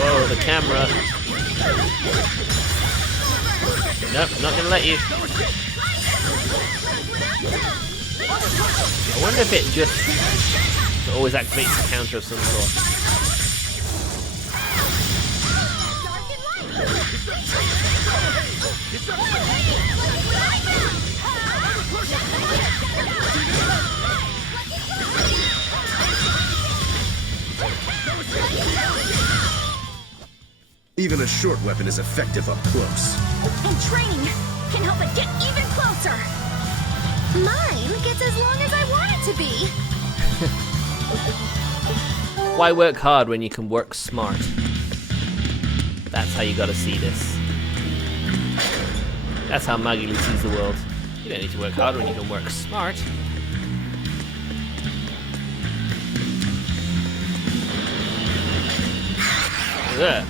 Whoa, the camera. Nope, not gonna let you. I wonder if it just always activates a counter of some sort. Even a short weapon is effective up close. And training can help it get even closer. Mine gets as long as I want it to be. Why work hard when you can work smart? That's how you gotta see this. That's how Magilu sees the world. You don't need to work hard when you can work smart. Ugh.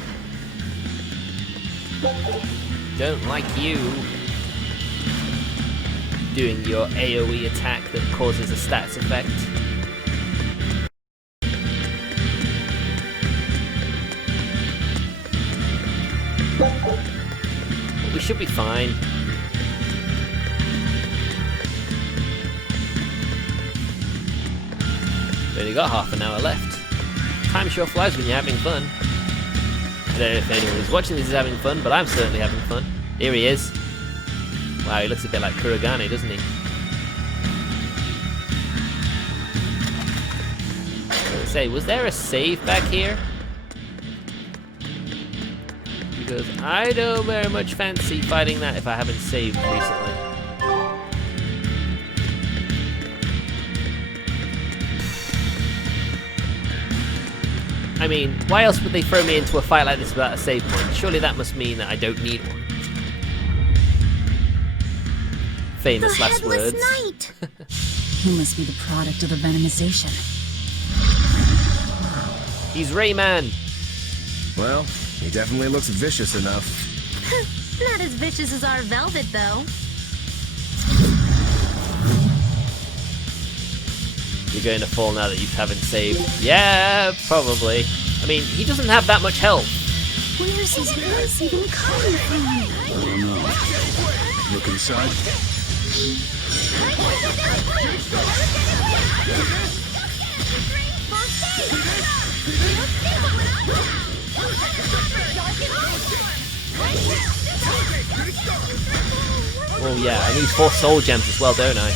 Don't like you doing your AoE attack that causes a stats effect. But we should be fine. We've only got half an hour left. Time sure flies when you're having fun. I don't know if anyone who's watching this is having fun, but I'm certainly having fun. Here he is. Wow, he looks a bit like Kurogane, doesn't he? Let's say, was there a save back here? Because I don't very much fancy fighting that if I haven't saved recently. I mean, why else would they throw me into a fight like this without a save point? Surely that must mean that I don't need one. Famous last words. Knight. He must be the product of the venomization. He's Rayman. Well, he definitely looks vicious enough. Not as vicious as our Velvet, though. You're going to fall now that you haven't saved. Yeah, probably. I mean, he doesn't have that much health. Where's his voice even coming from? I don't know. Look inside. Oh yeah, I need 4 soul gems as well, don't I?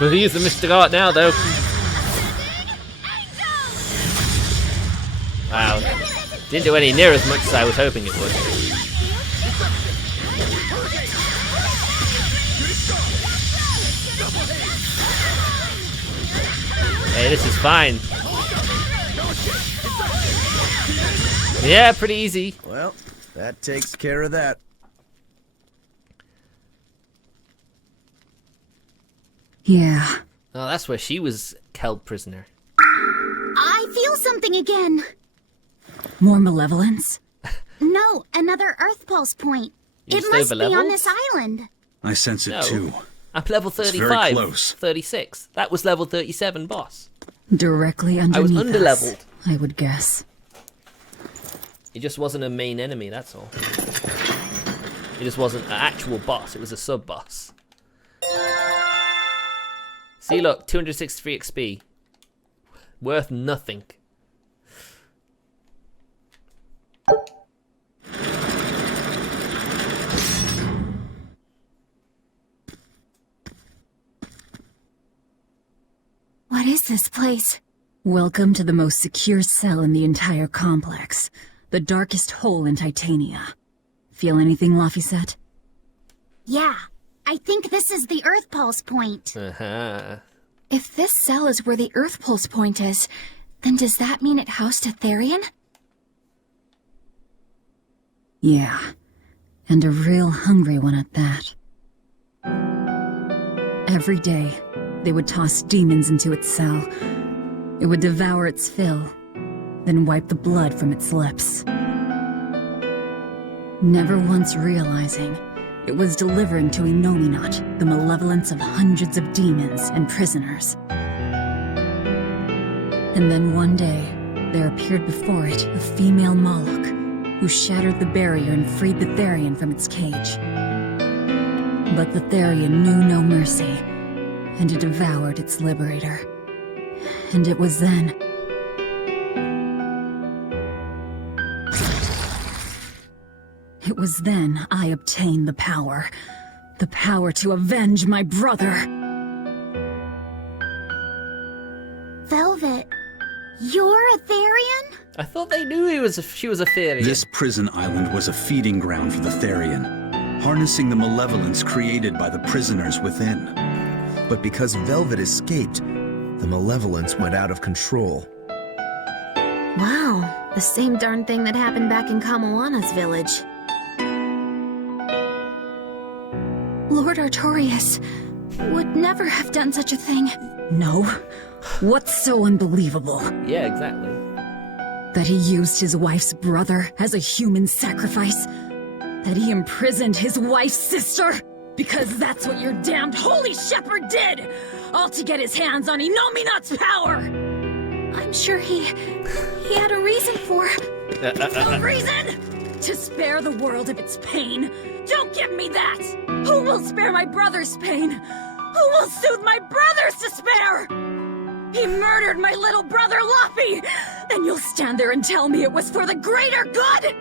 We'll use the Mystic Art now, though. Wow. Didn't do any near as much as I was hoping it would. Hey, this is fine. Yeah, pretty easy. Well, that takes care of that. Yeah. Oh, that's where she was held prisoner. I feel something again. More malevolence? No, another Earth Pulse point. You It must be overleveled? on this island. I sense it No. too. I'm level It's very 35, close. 36. That was level 37 boss. Directly underneath I was us, underleveled. I would guess. He just wasn't a main enemy, that's all. He just wasn't an actual boss, it was a sub-boss. See, look, 263 XP. Worth nothing. What is this place? Welcome to the most secure cell in the entire complex. The darkest hole in Titania. Feel anything, Laphicet? Yeah, I think this is the Earth Pulse point. Uh-huh. If this cell is where the Earth Pulse point is, then does that mean it housed a Therian? Yeah. And a real hungry one at that. Every day, they would toss demons into its cell. It would devour its fill, then wipe the blood from its lips. Never once realizing it was delivering to EmEmGameplay the malevolence of hundreds of demons and prisoners. And then one day, there appeared before it a female Moloch, who shattered the barrier and freed the Therian from its cage. But the Therian knew no mercy, and it devoured its liberator. And it was then... It was then I obtained the power. The power to avenge my brother. Velvet, you're a Therian? I thought they knew she was a Therian. This prison island was a feeding ground for the Therian, harnessing the malevolence created by the prisoners within. But because Velvet escaped, the malevolence went out of control. Wow, the same darn thing that happened back in Kamawana's village. Lord Artorias would never have done such a thing. No. What's so unbelievable? Yeah, exactly. That he used his wife's brother as a human sacrifice? That he imprisoned his wife's sister? Because that's what your damned holy shepherd did! All to get his hands on EmEmGame's power! I'm sure he had a reason for... A reason? To spare the world of its pain. Don't give me that! Who will spare my brother's pain? Who will soothe my brother's despair? He murdered my little brother Luffy! And you'll stand there and tell me it was for the greater good?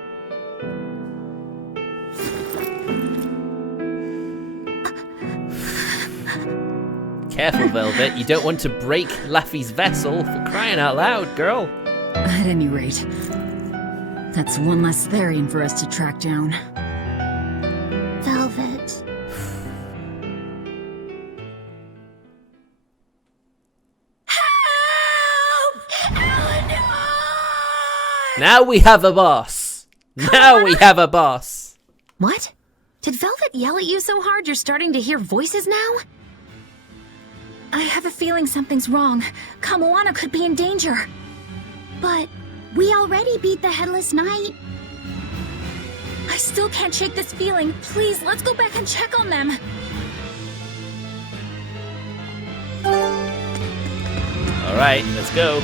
Careful, Velvet. You don't want to break Laffy's vessel, for crying out loud, girl. At any rate, that's one less Therian for us to track down. Velvet. Now we have a boss. Now we have a boss. What? Did Velvet yell at you so hard you're starting to hear voices now? I have a feeling something's wrong. Kamoana could be in danger. But we already beat the Headless Knight. I still can't shake this feeling. Please, let's go back and check on them. Alright, let's go.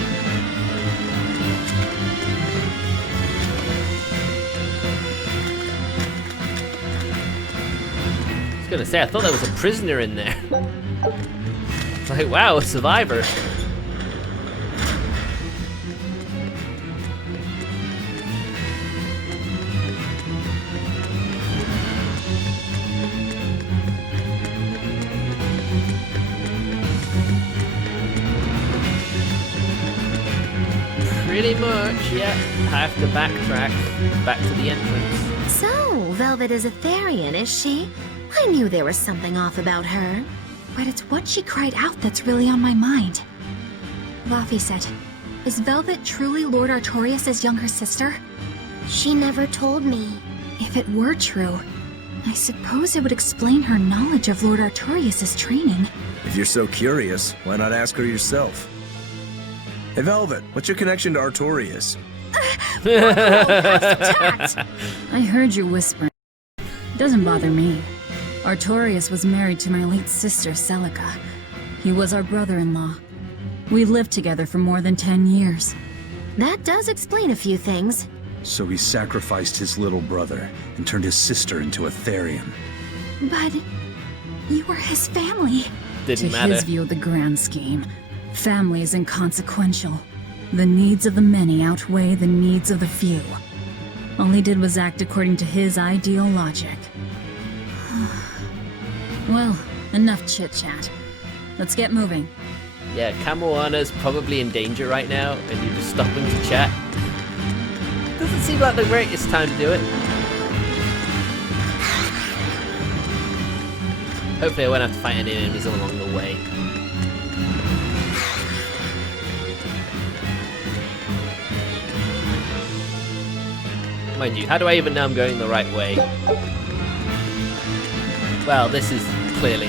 I was gonna say, I thought there was a prisoner in there. Like, wow, a survivor. Pretty much, yeah. I have to backtrack back to the entrance. So, Velvet is a Therian, is she? I knew there was something off about her. But it's what she cried out that's really on my mind. Laphicet, is Velvet truly Lord Artorias' younger sister? She never told me. If it were true, I suppose it would explain her knowledge of Lord Artorias' training. If you're so curious, why not ask her yourself? Hey Velvet, what's your connection to Artorias? I heard you whispering. Doesn't bother me. Artorias was married to my late sister, Celica. He was our brother-in-law. We lived together for more than 10 years. That does explain a few things. So he sacrificed his little brother and turned his sister into a Therian. But you were his family. Didn't to matter. his view of the grand scheme, family is inconsequential. The needs of the many outweigh the needs of the few. All he did was act according to his ideal logic. Well, enough chit-chat. Let's get moving. Yeah, Kamoana's probably in danger right now, and you're just stopping to chat. Doesn't seem like the greatest time to do it. Hopefully I won't have to fight any enemies along the way. Mind you, how do I even know I'm going the right way? Well, this is clearly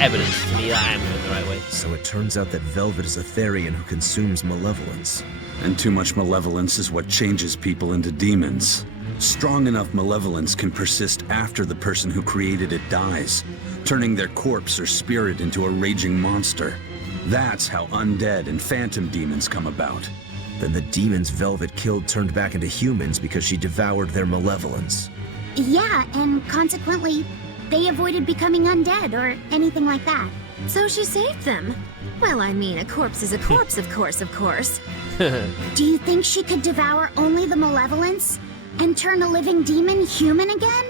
evidence to me that I am going the right way. So it turns out that Velvet is a Therian who consumes malevolence. And too much malevolence is what changes people into demons. Strong enough malevolence can persist after the person who created it dies, turning their corpse or spirit into a raging monster. That's how undead and phantom demons come about. Then the demons Velvet killed turned back into humans because she devoured their malevolence. Yeah, and consequently, they avoided becoming undead or anything like that. So she saved them. Well, I mean, a corpse is a corpse, of course. Do you think she could devour only the malevolence and turn a living demon human again?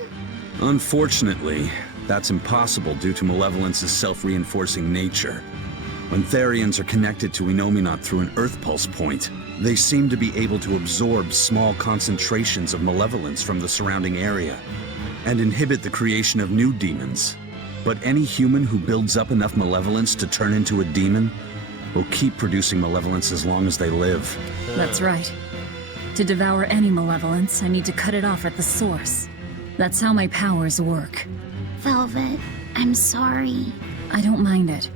Unfortunately, that's impossible due to malevolence's self-reinforcing nature. When Therians are connected to EmEmGameplay through an Earth Pulse point, they seem to be able to absorb small concentrations of malevolence from the surrounding area and inhibit the creation of new demons. But any human who builds up enough malevolence to turn into a demon will keep producing malevolence as long as they live. That's right. To devour any malevolence, I need to cut it off at the source. That's how my powers work. Velvet, I'm sorry. I don't mind it.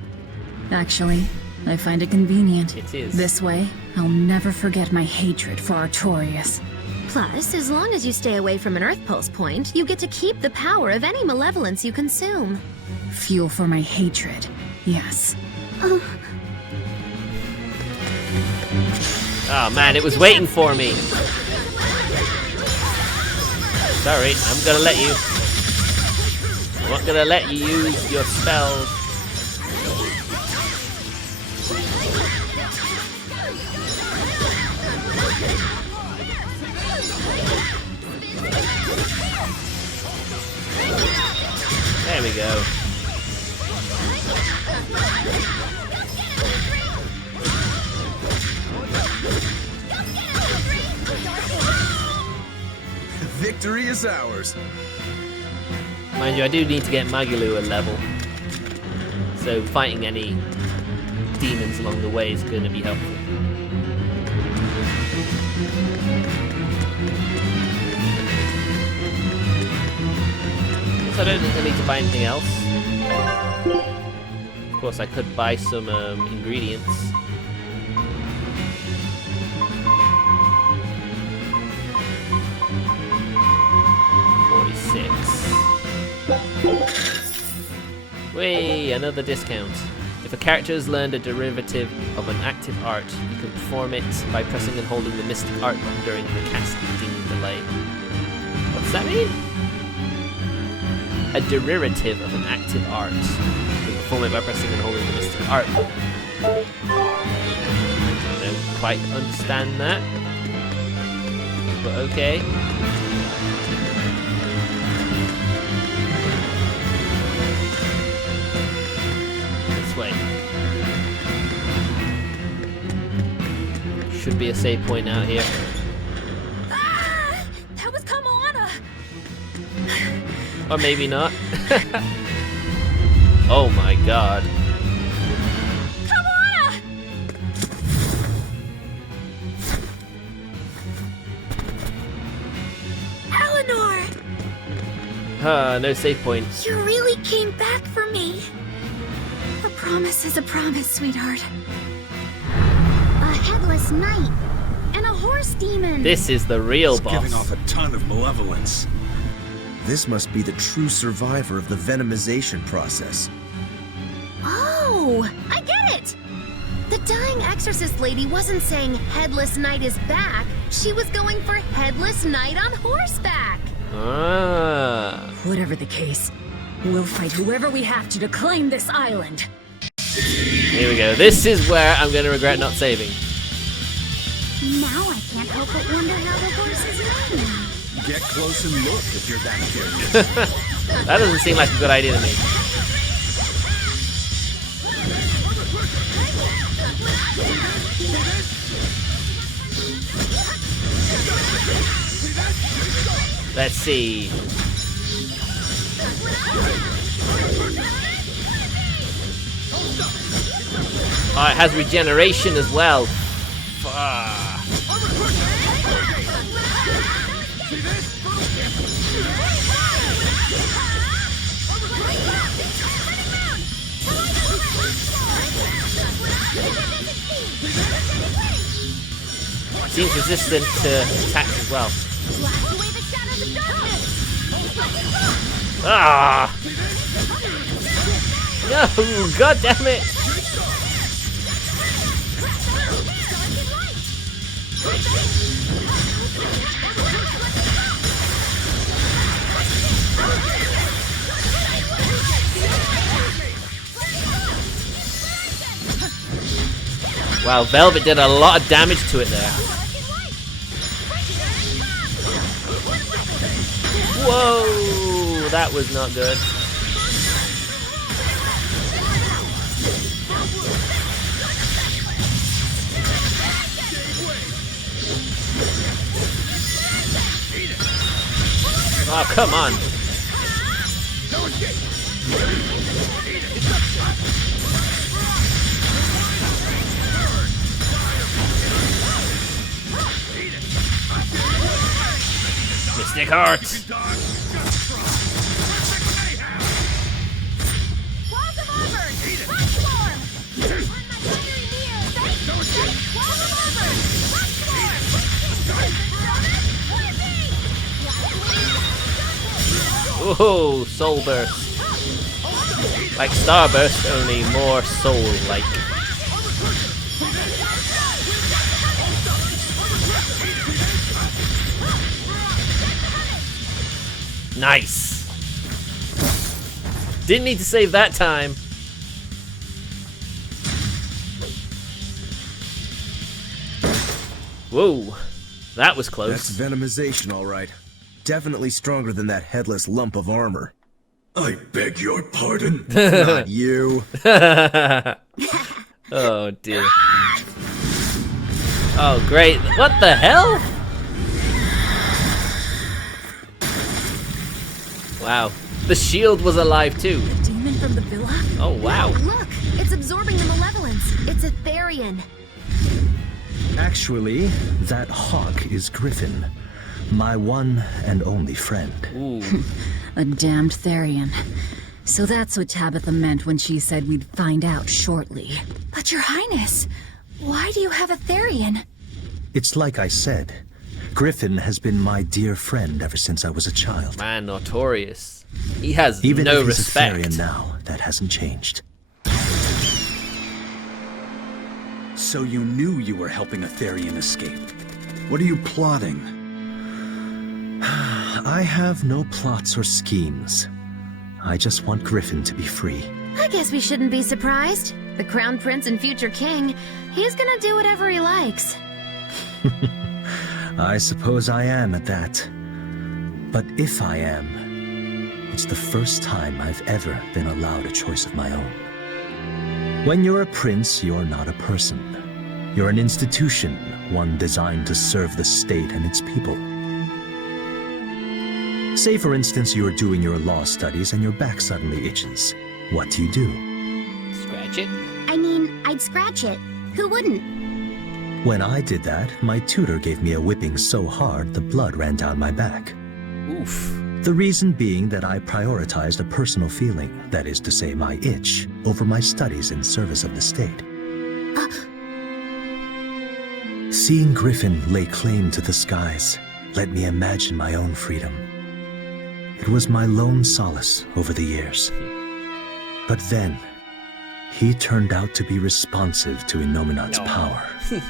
Actually, I find it convenient. It is. This way, I'll never forget my hatred for Artorias. Plus, as long as you stay away from an Earth Pulse point, you get to keep the power of any malevolence you consume. Fuel for my hatred, yes. Oh man, it was waiting for me. Sorry, I'm gonna let you. I'm not gonna let you use your spells. There we go. Victory is ours. Mind you, I do need to get Magalu a level. So fighting any demons along the way is going to be helpful. So I don't think I need to buy anything else. Of course, I could buy some ingredients. Whey, another discount. If a character has learned a derivative of an active art, you can perform it by pressing and holding the mystic art button during the casting delay. What's that mean? A derivative of an active art. You can perform it by pressing and holding the mystic art button. I don't quite understand that. But okay. Way. Should be a save point out here. Ah, that was Kamana. Or maybe not. Oh my god. Kamana! Eleanor! No save point. You really came back for me. A promise is a promise, sweetheart. A headless knight and a horse demon. This is the real It's boss. giving off a ton of malevolence. This must be the true survivor of the venomization process. Oh, I get it. The dying exorcist lady wasn't saying headless knight is back. She was going for headless knight on horseback. Ah. Whatever the case, we'll fight whoever we have to claim this island. Here we go. This is where I'm going to regret not saving. Now I can't help but wonder how the horse is named. Get close and look if you're that curious. That doesn't seem like a good idea to me. Let's see. Oh, it has regeneration as well. Seems resistant to attacks as well. Ah! No! God damn it! Wow, Velvet did a lot of damage to it there. Whoa! That was not good. Oh, come on. Mystic Heart. Oh, Soul Burst. Like Starburst, only more soul-like. Nice. Didn't need to save that time. Whoa, that was close. That's venomization, all right. Definitely stronger than that headless lump of armor. I beg your pardon? Not you. Oh, dear. Oh, great. What the hell? Wow. The shield was alive, too. The demon from the villa? Oh, wow. Look, it's absorbing the malevolence. It's a Therian. Actually, that hawk is Griffin, my one and only friend. Ooh. A damned Therian. So that's what Tabitha meant when she said we'd find out shortly. But Your Highness, why do you have a Therian? It's like I said. Griffin has been my dear friend ever since I was a child. Man, notorious. He has Even no if he's respect. a Therian now, that hasn't changed. So you knew you were helping a Therian escape. What are you plotting? I have no plots or schemes. I just want Griffin to be free. I guess we shouldn't be surprised. The Crown Prince and future king, he's gonna do whatever he likes. I suppose I am at that. But if I am, it's the first time I've ever been allowed a choice of my own. When you're a prince, you're not a person. You're an institution, one designed to serve the state and its people. Say, for instance, you're doing your law studies and your back suddenly itches. What do? Scratch it? I mean, I'd scratch it. Who wouldn't? When I did that, my tutor gave me a whipping so hard the blood ran down my back. Oof. The reason being that I prioritized a personal feeling, that is to say my itch, over my studies in service of the state. Seeing Griffin lay claim to the skies let me imagine my own freedom. It was my lone solace over the years. But then, he turned out to be responsive to EmEmGame's power.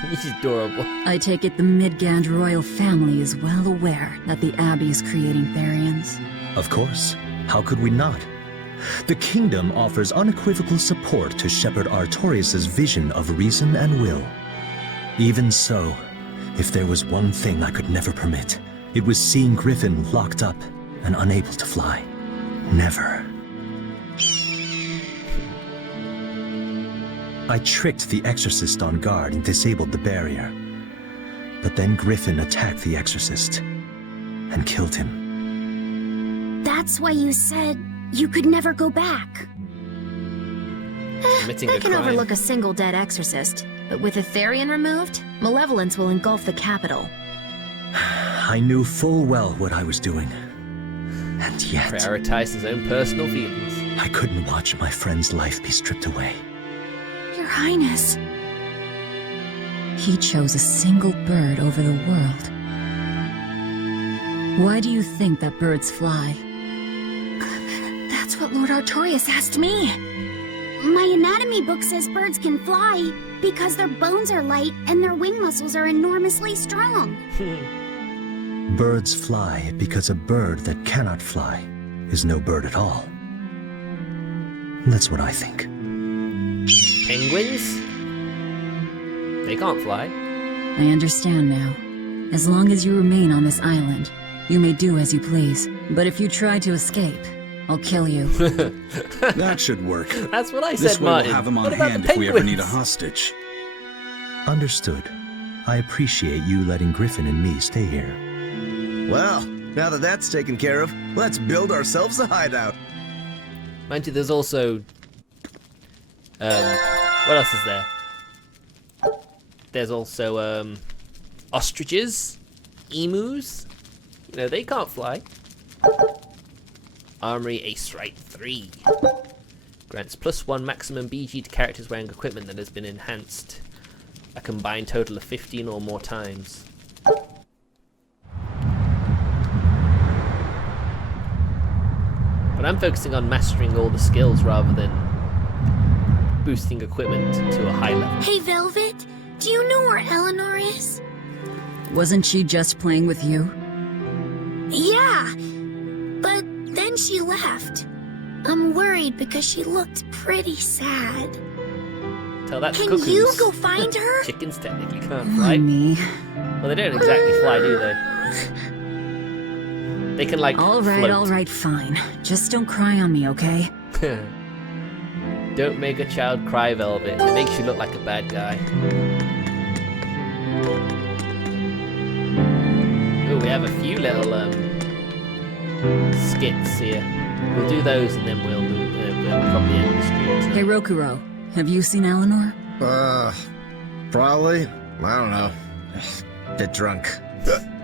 He's adorable. I take it the Midgand royal family is well aware that the Abbey is creating Therians. Of course. How could we not? The kingdom offers unequivocal support to Shepherd Artorius' vision of reason and will. Even so, if there was one thing I could never permit, it was seeing Griffin locked up and unable to fly. Never. I tricked the Exorcist on guard and disabled the barrier. But then Griffin attacked the Exorcist and killed him. That's why you said you could never go back. They can overlook a single dead Exorcist, but with a Therian removed, malevolence will engulf the capital. I knew full well what I was doing. And yet... Prioritized his own personal feelings. I couldn't watch my friend's life be stripped away. Your Highness. He chose a single bird over the world. Why do you think that birds fly? That's what Lord Artorius asked me. My anatomy book says birds can fly because their bones are light and their wing muscles are enormously strong. Birds fly because a bird that cannot fly is no bird at all. That's what I think. Penguins? They can't fly. I understand now. As long as you remain on this island, you may do as you please. But if you try to escape, I'll kill you. That should work. That's what I This said, way Martin. we'll have him on What about hand the if we ever need a penguins? hostage. Understood. I appreciate you letting Griffin and me stay here. Well, now that that's taken care of, let's build ourselves a hideout. Mind you, there's also... what else is there? There's also, ostriches, emus. You know, they can't fly. Armory Ace Right 3. Grants +1 maximum BG to characters wearing equipment that has been enhanced a combined total of 15 or more times. But I'm focusing on mastering all the skills rather than boosting equipment to a high level. Hey, Velvet, do you know where Eleanor is? Wasn't she just playing with you? Yeah, but she left. I'm worried because she looked pretty sad. Tell that to Can cuckoos. you go find her? Chickens technically can't fly. Me. Well, they don't exactly fly, do they? They can, like, All right, fine. Just don't cry on me, okay? Don't make a child cry, Velvet. It makes you look like a bad guy. Oh, we have a few little skits here. We'll do those and then we'll probably end the stream. Hey, Rokuro, have you seen Eleanor? Probably. I don't know. Bit drunk.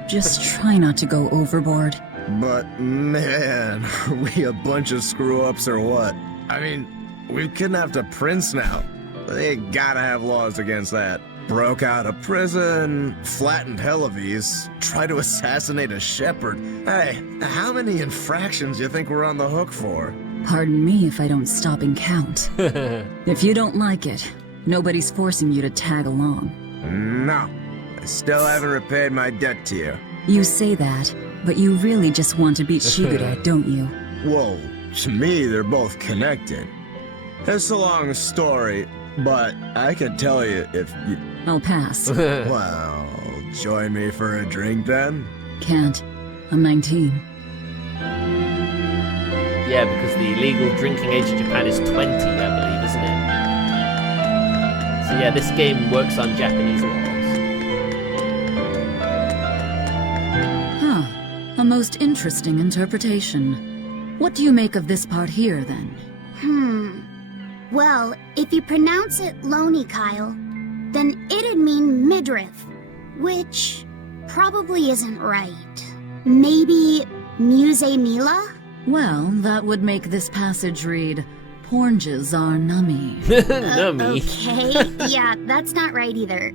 Just try not to go overboard. But man, are we a bunch of screw-ups or what? I mean, we've kidnapped a prince now. They gotta have laws against that. Broke out of prison, flattened Helavis, tried to assassinate a shepherd. Hey, how many infractions do you think we're on the hook for? Pardon me if I don't stop and count. If you don't like it, nobody's forcing you to tag along. No. I still haven't repaid my debt to you. You say that, but you really just want to beat Shigure, don't you? Whoa, to me they're both connected. It's a long story, but I can tell you if you... I'll pass. Well, join me for a drink then? Can't. I'm 19. Yeah, because the legal drinking age in Japan is 20, I believe, isn't it? So yeah, this game works on Japanese laws. Huh. A most interesting interpretation. What do you make of this part here, then? Well, if you pronounce it Loney, Kyle, then it'd mean midriff, which probably isn't right. Maybe Muse Mila? Well, that would make this passage read, Pornges are nummy. Nummy? Okay, yeah, that's not right either.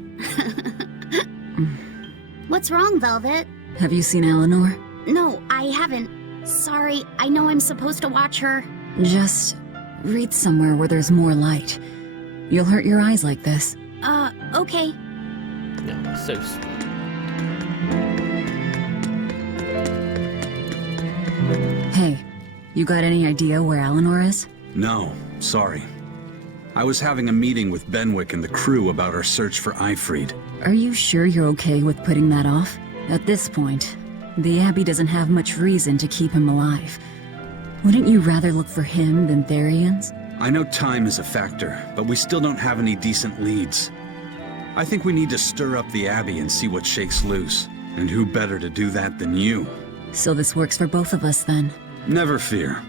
What's wrong, Velvet? Have you seen Eleanor? No, I haven't. Sorry, I know I'm supposed to watch her. Just read somewhere where there's more light. You'll hurt your eyes like this. Okay. No, so sweet. Hey, you got any idea where Eleanor is? No, sorry. I was having a meeting with Benwick and the crew about our search for Eifried. Are you sure you're okay with putting that off? At this point, the Abbey doesn't have much reason to keep him alive. Wouldn't you rather look for him than Therians? I know time is a factor, but we still don't have any decent leads. I think we need to stir up the Abbey and see what shakes loose. And who better to do that than you? So this works for both of us, then? Never fear.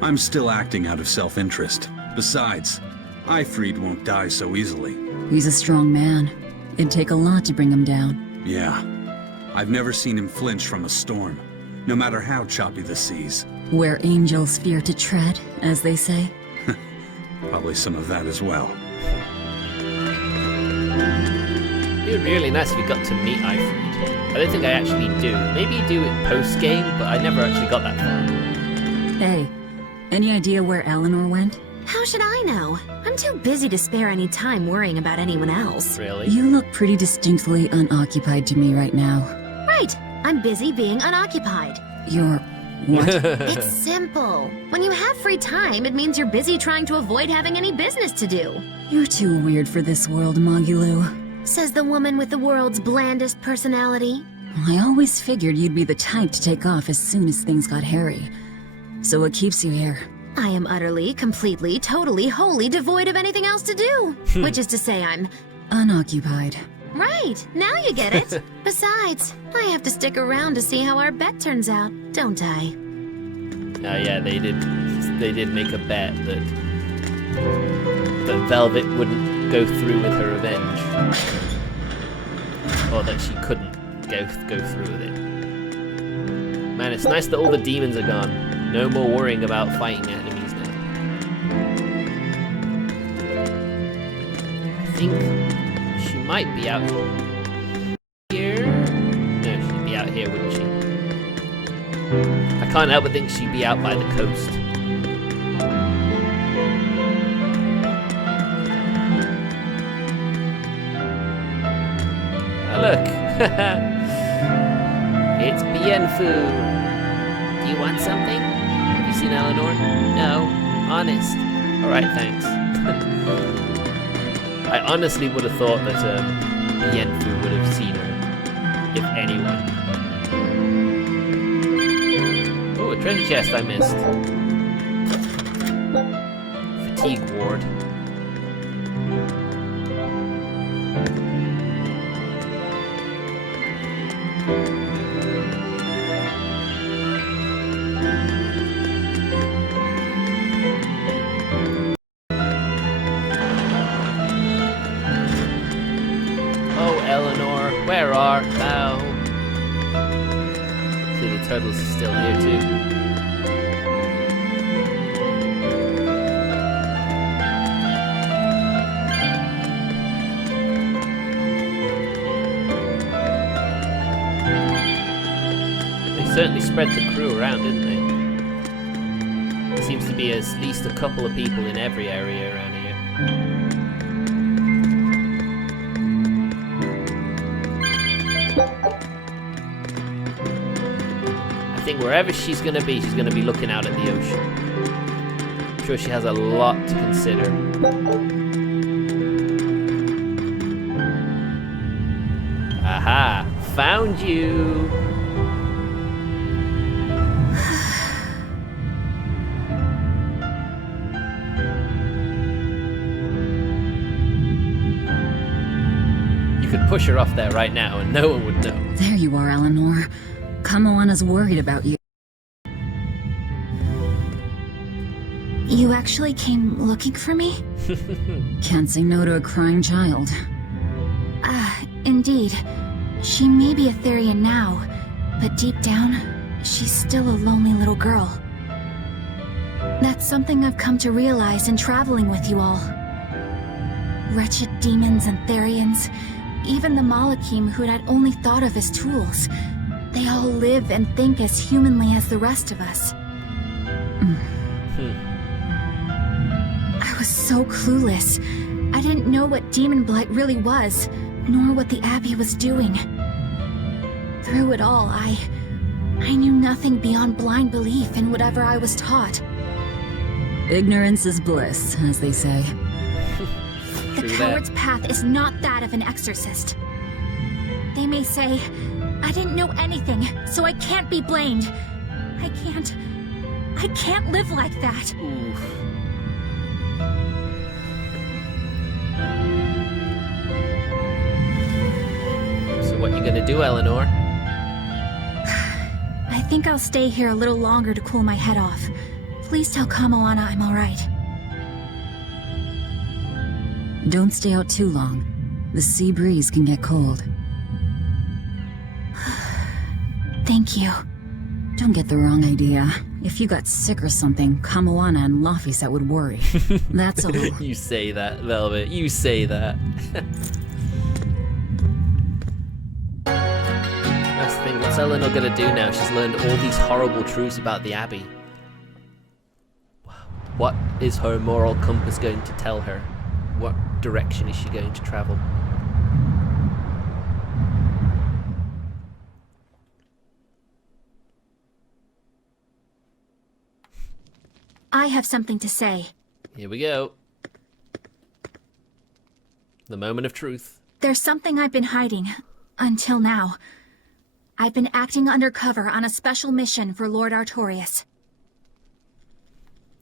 I'm still acting out of self-interest. Besides, Eifried won't die so easily. He's a strong man. It'd take a lot to bring him down. Yeah. I've never seen him flinch from a storm, no matter how choppy the seas. Where angels fear to tread, as they say. Probably some of that as well. It'd be really nice if we got to meet Eifried. I don't think I actually do. Maybe do it post-game, but I never actually got that far. Hey, any idea where Eleanor went? How should I know? I'm too busy to spare any time worrying about anyone else. Really? You look pretty distinctly unoccupied to me right now. Right. I'm busy being unoccupied. You're... what? It's simple. When you have free time, it means you're busy trying to avoid having any business to do. You're too weird for this world, Magulu. Says the woman with the world's blandest personality. I always figured you'd be the type to take off as soon as things got hairy. So what keeps you here? I am utterly, completely, totally, wholly devoid of anything else to do. Which is to say I'm... unoccupied. Right, now you get it. Besides, I have to stick around to see how our bet turns out, don't I? Oh yeah, they did make a bet that Velvet wouldn't go through with her revenge. Or that she couldn't go through with it. Man, it's nice that all the demons are gone. No more worrying about fighting enemies now. I think she might be out here. No, she'd be out here, wouldn't she? I can't help but think she'd be out by the coast. Oh, look. It's Bienfu. Do you want something? Have you seen Eleanor? No. Honest. Alright, thanks. I honestly would have thought that Yenfu would have seen her, if anyone. Oh, a treasure chest I missed. Fatigue ward. Where art thou? See, the turtles are still here too. They certainly spread the crew around, didn't they? There seems to be at least a couple of people in every area around here. I think wherever she's going to be looking out at the ocean. I'm sure she has a lot to consider. Aha! Found you! You could push her off there right now and no one would know. There you are, Eleanor. Kamoana's worried about you. You actually came looking for me? Can't say no to a crying child. Indeed. She may be a Therian now, but deep down, she's still a lonely little girl. That's something I've come to realize in traveling with you all. Wretched demons and Therians, even the Malakim who I'd only thought of as tools. They all live and think as humanly as the rest of us. I was so clueless. I didn't know what demon blight really was, nor what the Abbey was doing. Through it all, I knew nothing beyond blind belief in whatever I was taught. Ignorance is bliss, as they say. The coward's path is not that of an exorcist. They may say, I didn't know anything, so I can't be blamed. I can't live like that. Oof. So what you gonna do, Eleanor? I think I'll stay here a little longer to cool my head off. Please tell Kamoana I'm alright. Don't stay out too long. The sea breeze can get cold. Thank you. Don't get the wrong idea. If you got sick or something, Kamoana and Laphicet would worry. That's all. You say that, Velvet. You say that. That's the thing. What's Eleanor gonna do now? She's learned all these horrible truths about the Abbey. What is her moral compass going to tell her? What direction is she going to travel? I have something to say. Here we go. The moment of truth. There's something I've been hiding. Until now. I've been acting undercover on a special mission for Lord Artorias.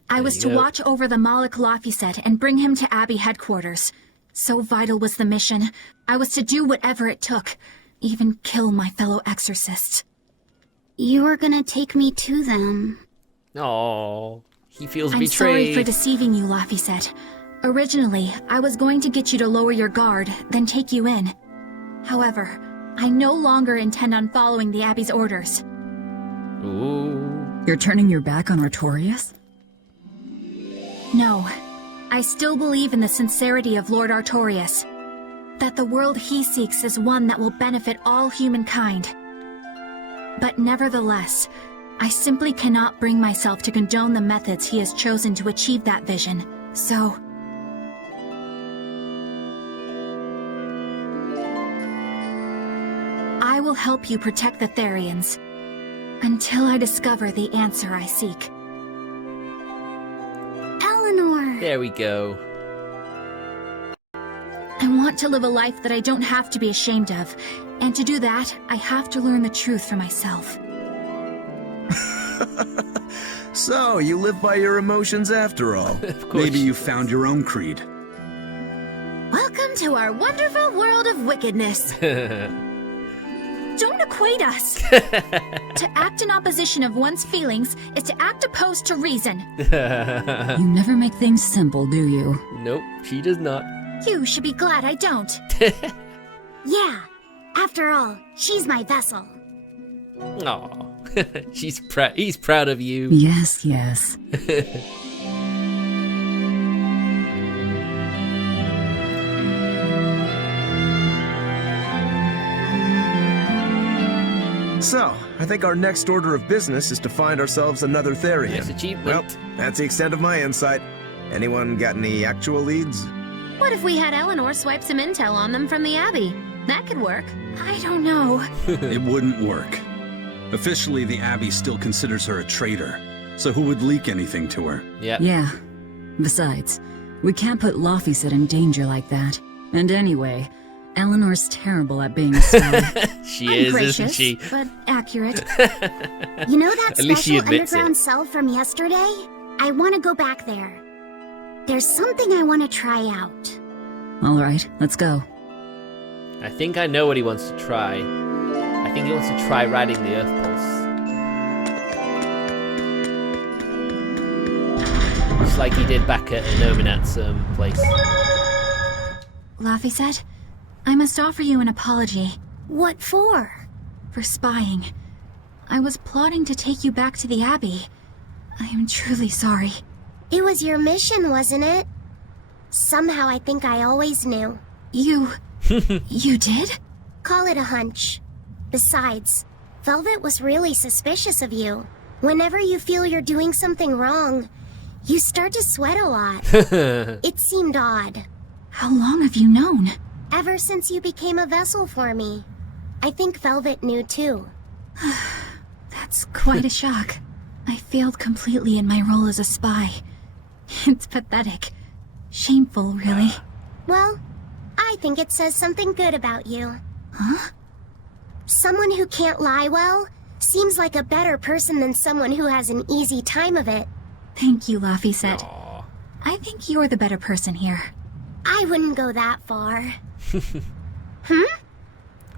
I was to watch over the Malik Laphicet and bring him to Abbey headquarters. So vital was the mission. I was to do whatever it took. Even kill my fellow exorcists. You were gonna take me to them. Oh, he feels I'm betrayed. sorry for deceiving you, Laphicet. Originally, I was going to get you to lower your guard, then take you in. However, I no longer intend on following the Abbey's orders. Ooh. You're turning your back on Artorias? No. I still believe in the sincerity of Lord Artorias. That the world he seeks is one that will benefit all humankind. But nevertheless, I simply cannot bring myself to condone the methods he has chosen to achieve that vision, so... I will help you protect the Therians, until I discover the answer I seek. There we go. I want to live a life that I don't have to be ashamed of. And to do that, I have to learn the truth for myself. So, you live by your emotions after all. Maybe you found your own creed. Welcome to our wonderful world of wickedness. Don't equate us! To act in opposition of one's feelings is to act opposed to reason. You never make things simple, do you? Nope, she does not. You should be glad I don't. Yeah, after all, she's my vessel. Aw, he's proud of you. Yes, yes. So, I think our next order of business is to find ourselves another Therian. Yes, achievement. Well, that's the extent of my insight. Anyone got any actual leads? What if we had Eleanor swipe some intel on them from the Abbey? That could work. I don't know. It wouldn't work. Officially, the Abbey still considers her a traitor. So who would leak anything to her? Yep. Yeah. Besides, we can't put Laufeyset in danger like that. And anyway, Eleanor's terrible at being a spy. She is, gracious, isn't she? But accurate. You know that At least she special admits underground it. cell from yesterday? I want to go back there. There's something I want to try out. All right, let's go. I think I know what he wants to try. I think he wants to try riding the Earth Pulse. Just like he did back at Nominat's place. Laufeyset, I must offer you an apology. What for? For spying. I was plotting to take you back to the Abbey. I am truly sorry. It was your mission, wasn't it? Somehow I think I always knew. You did? Call it a hunch. Besides, Velvet was really suspicious of you. Whenever you feel you're doing something wrong, you start to sweat a lot. It seemed odd. How long have you known? Ever since you became a vessel for me. I think Velvet knew too. That's quite a shock. I failed completely in my role as a spy. It's pathetic. Shameful, really. Well, I think it says something good about you. Huh? Someone who can't lie well seems like a better person than someone who has an easy time of it. Thank you, Laufeyset. I think you're the better person here. I wouldn't go that far.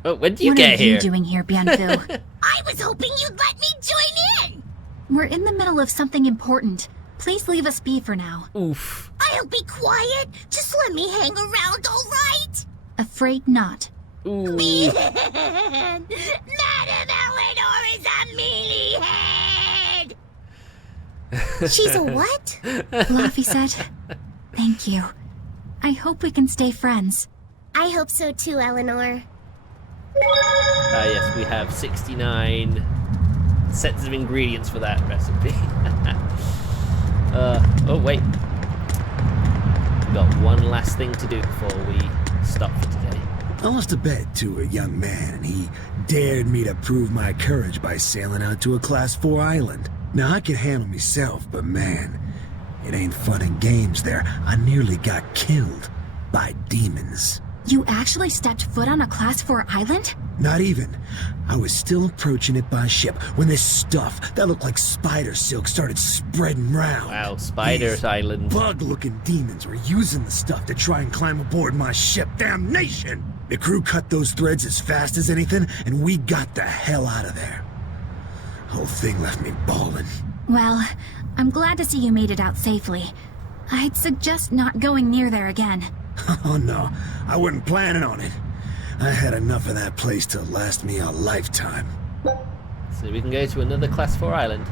Oh, when did you get here? What are you doing here, Bienfu? I was hoping you'd let me join in! We're in the middle of something important. Please leave us be for now. Oof. I'll be quiet. Just let me hang around, all right? Afraid not. Ooh. Madam Eleanor is a mealy head! She's a what? Laufeyset, thank you. I hope we can stay friends. I hope so too, Eleanor. Yes, we have 69 sets of ingredients for that recipe. Oh wait. We've got one last thing to do before we stop for today. I lost a bet to a young man, and he dared me to prove my courage by sailing out to a Class 4 island. Now, I can handle myself, but man, it ain't fun and games there. I nearly got killed by demons. You actually stepped foot on a Class 4 island? Not even. I was still approaching it by ship when this stuff that looked like spider silk started spreading round. Wow, Spider's Island. Bug-looking demons were using the stuff to try and climb aboard my ship. Damnation! The crew cut those threads as fast as anything, and we got the hell out of there. Whole thing left me bawling. Well, I'm glad to see you made it out safely. I'd suggest not going near there again. Oh no, I wasn't planning on it. I had enough of that place to last me a lifetime. So we can go to another Class 4 island.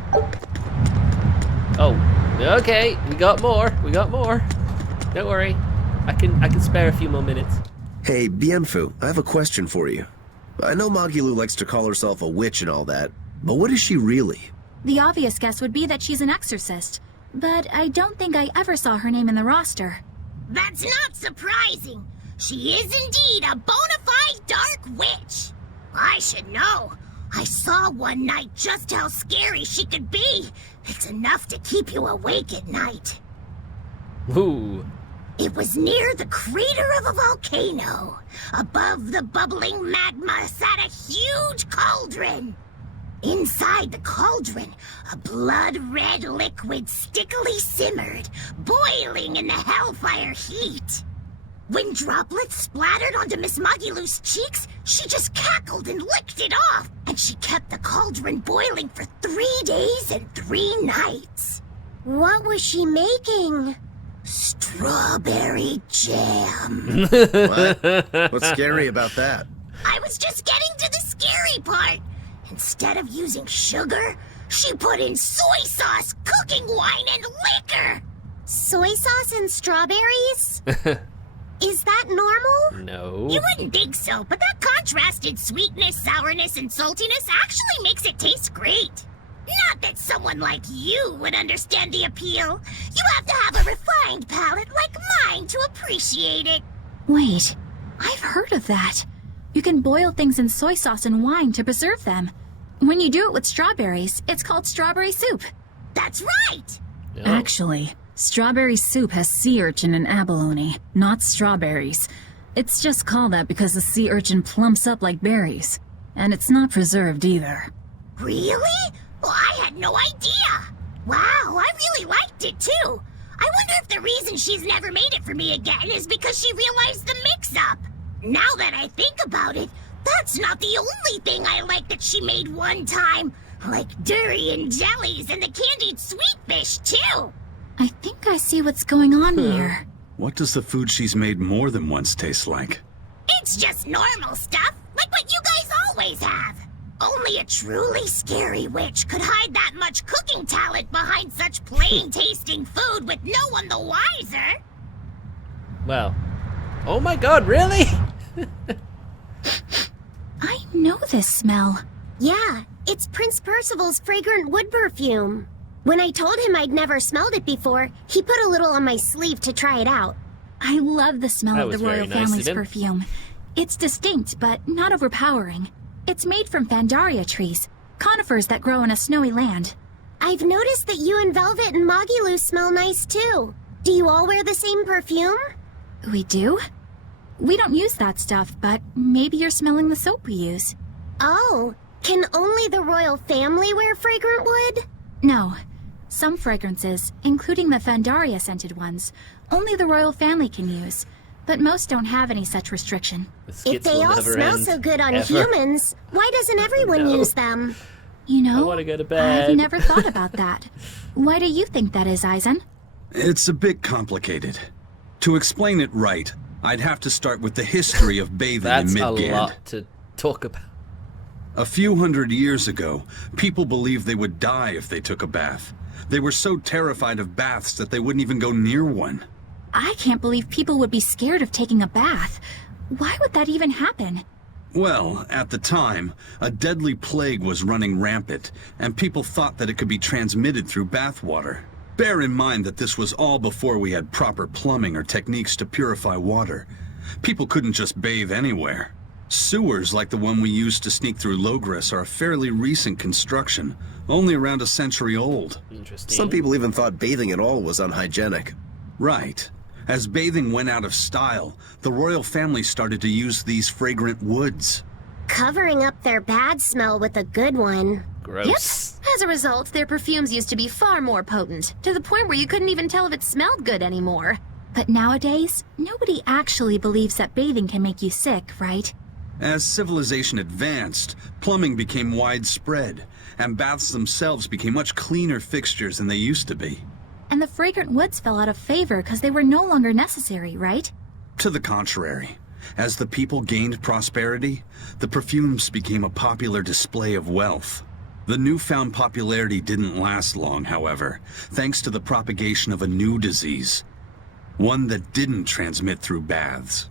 Oh, okay, we got more. Don't worry, I can spare a few more minutes. Hey, Bienfu, I have a question for you. I know Magilu likes to call herself a witch and all that, but what is she really? The obvious guess would be that she's an exorcist, but I don't think I ever saw her name in the roster. That's not surprising. She is indeed a bona fide dark witch. I should know. I saw one night just how scary she could be. It's enough to keep you awake at night. Ooh. It was near the crater of a volcano. Above the bubbling magma sat a huge cauldron. Inside the cauldron, a blood-red liquid stickily simmered, boiling in the hellfire heat. When droplets splattered onto Miss Magilou's cheeks, she just cackled and licked it off, and she kept the cauldron boiling for 3 days and 3 nights. What was she making? Strawberry jam. What? What's scary about that? I was just getting to the scary part. Instead of using sugar, she put in soy sauce, cooking wine, and liquor. Soy sauce and strawberries? Is that normal? No. You wouldn't think so, but that contrasted sweetness, sourness, and saltiness actually makes it taste great. Not that someone like you would understand the appeal. You have to have a refined palate like mine to appreciate it. Wait, I've heard of that. You can boil things in soy sauce and wine to preserve them. When you do it with strawberries, it's called strawberry soup. That's right! Actually, strawberry soup has sea urchin and abalone, not strawberries. It's just called that because the sea urchin plumps up like berries. And it's not preserved either. Really? Well, I had no idea. Wow, I really liked it too. I wonder if the reason she's never made it for me again is because she realized the mix-up. Now that I think about it, that's not the only thing I like that she made one time. Like durian jellies and the candied sweet fish too. I think I see what's going on here. What does the food she's made more than once taste like? It's just normal stuff, like what you guys always have. Only a truly scary witch could hide that much cooking talent behind such plain-tasting food with no one the wiser. Well. Oh my god, really? I know this smell. Yeah, it's Prince Percival's fragrant wood perfume. When I told him I'd never smelled it before, he put a little on my sleeve to try it out. I love the smell That of the was very royal nice of family's him. perfume. It's distinct, but not overpowering. It's made from Fandaria trees, conifers that grow in a snowy land. I've noticed that you and Velvet and Magilou smell nice too. Do you all wear the same perfume? We do? We don't use that stuff, but maybe you're smelling the soap we use. Oh, can only the royal family wear fragrant wood? No. Some fragrances, including the Fandaria scented ones, only the royal family can use. But most don't have any such restriction. If they all smell so good on humans, why doesn't everyone use them? You know, I want to go to bed. I've never thought about that. Why do you think that is, Eisen? It's a bit complicated. To explain it right, I'd have to start with the history of bathing That's in Midgard. a lot to talk about. A few hundred years ago, people believed they would die if they took a bath. They were so terrified of baths that they wouldn't even go near one. I can't believe people would be scared of taking a bath. Why would that even happen? Well, at the time, a deadly plague was running rampant, and people thought that it could be transmitted through bathwater. Bear in mind that this was all before we had proper plumbing or techniques to purify water. People couldn't just bathe anywhere. Sewers like the one we used to sneak through Logres are a fairly recent construction, only around a century old. Interesting. Some people even thought bathing at all was unhygienic. Right. As bathing went out of style, the royal family started to use these fragrant woods. Covering up their bad smell with a good one. Gross. Yep. As a result, their perfumes used to be far more potent, to the point where you couldn't even tell if it smelled good anymore. But nowadays, nobody actually believes that bathing can make you sick, right? As civilization advanced, plumbing became widespread, and baths themselves became much cleaner fixtures than they used to be. And the fragrant woods fell out of favor because they were no longer necessary, right? To the contrary, as the people gained prosperity, the perfumes became a popular display of wealth. The newfound popularity didn't last long, however, thanks to the propagation of a new disease. One that didn't transmit through baths.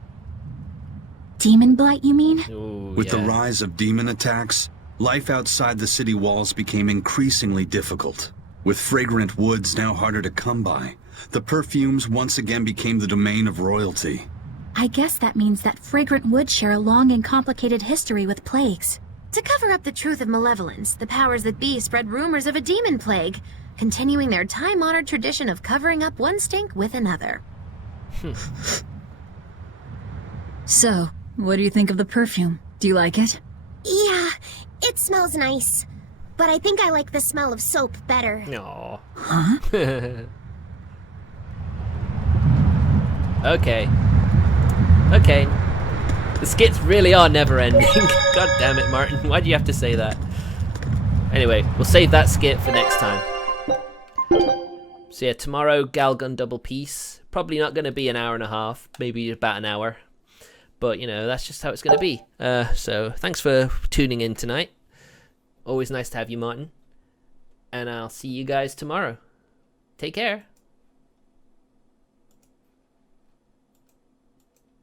Demon blight, you mean? Ooh, With the yeah. rise of demon attacks, life outside the city walls became increasingly difficult. With fragrant woods now harder to come by, the perfumes once again became the domain of royalty. I guess that means that fragrant woods share a long and complicated history with plagues. To cover up the truth of malevolence, the powers that be spread rumors of a demon plague. continuing their time-honored tradition of covering up one stink with another. So, what do you think of the perfume? Do you like it? Yeah, it smells nice. But I think I like the smell of soap better. Aww. Huh? Okay. Okay. The skits really are never ending. God damn it, Martin. Why do you have to say that? Anyway, we'll save that skit for next time. So yeah, tomorrow, Galgun double piece. Probably not going to be an hour and a half. Maybe about an hour. But, you know, that's just how it's going to be. So, thanks for tuning in tonight. Always nice to have you, Martin. And I'll see you guys tomorrow. Take care.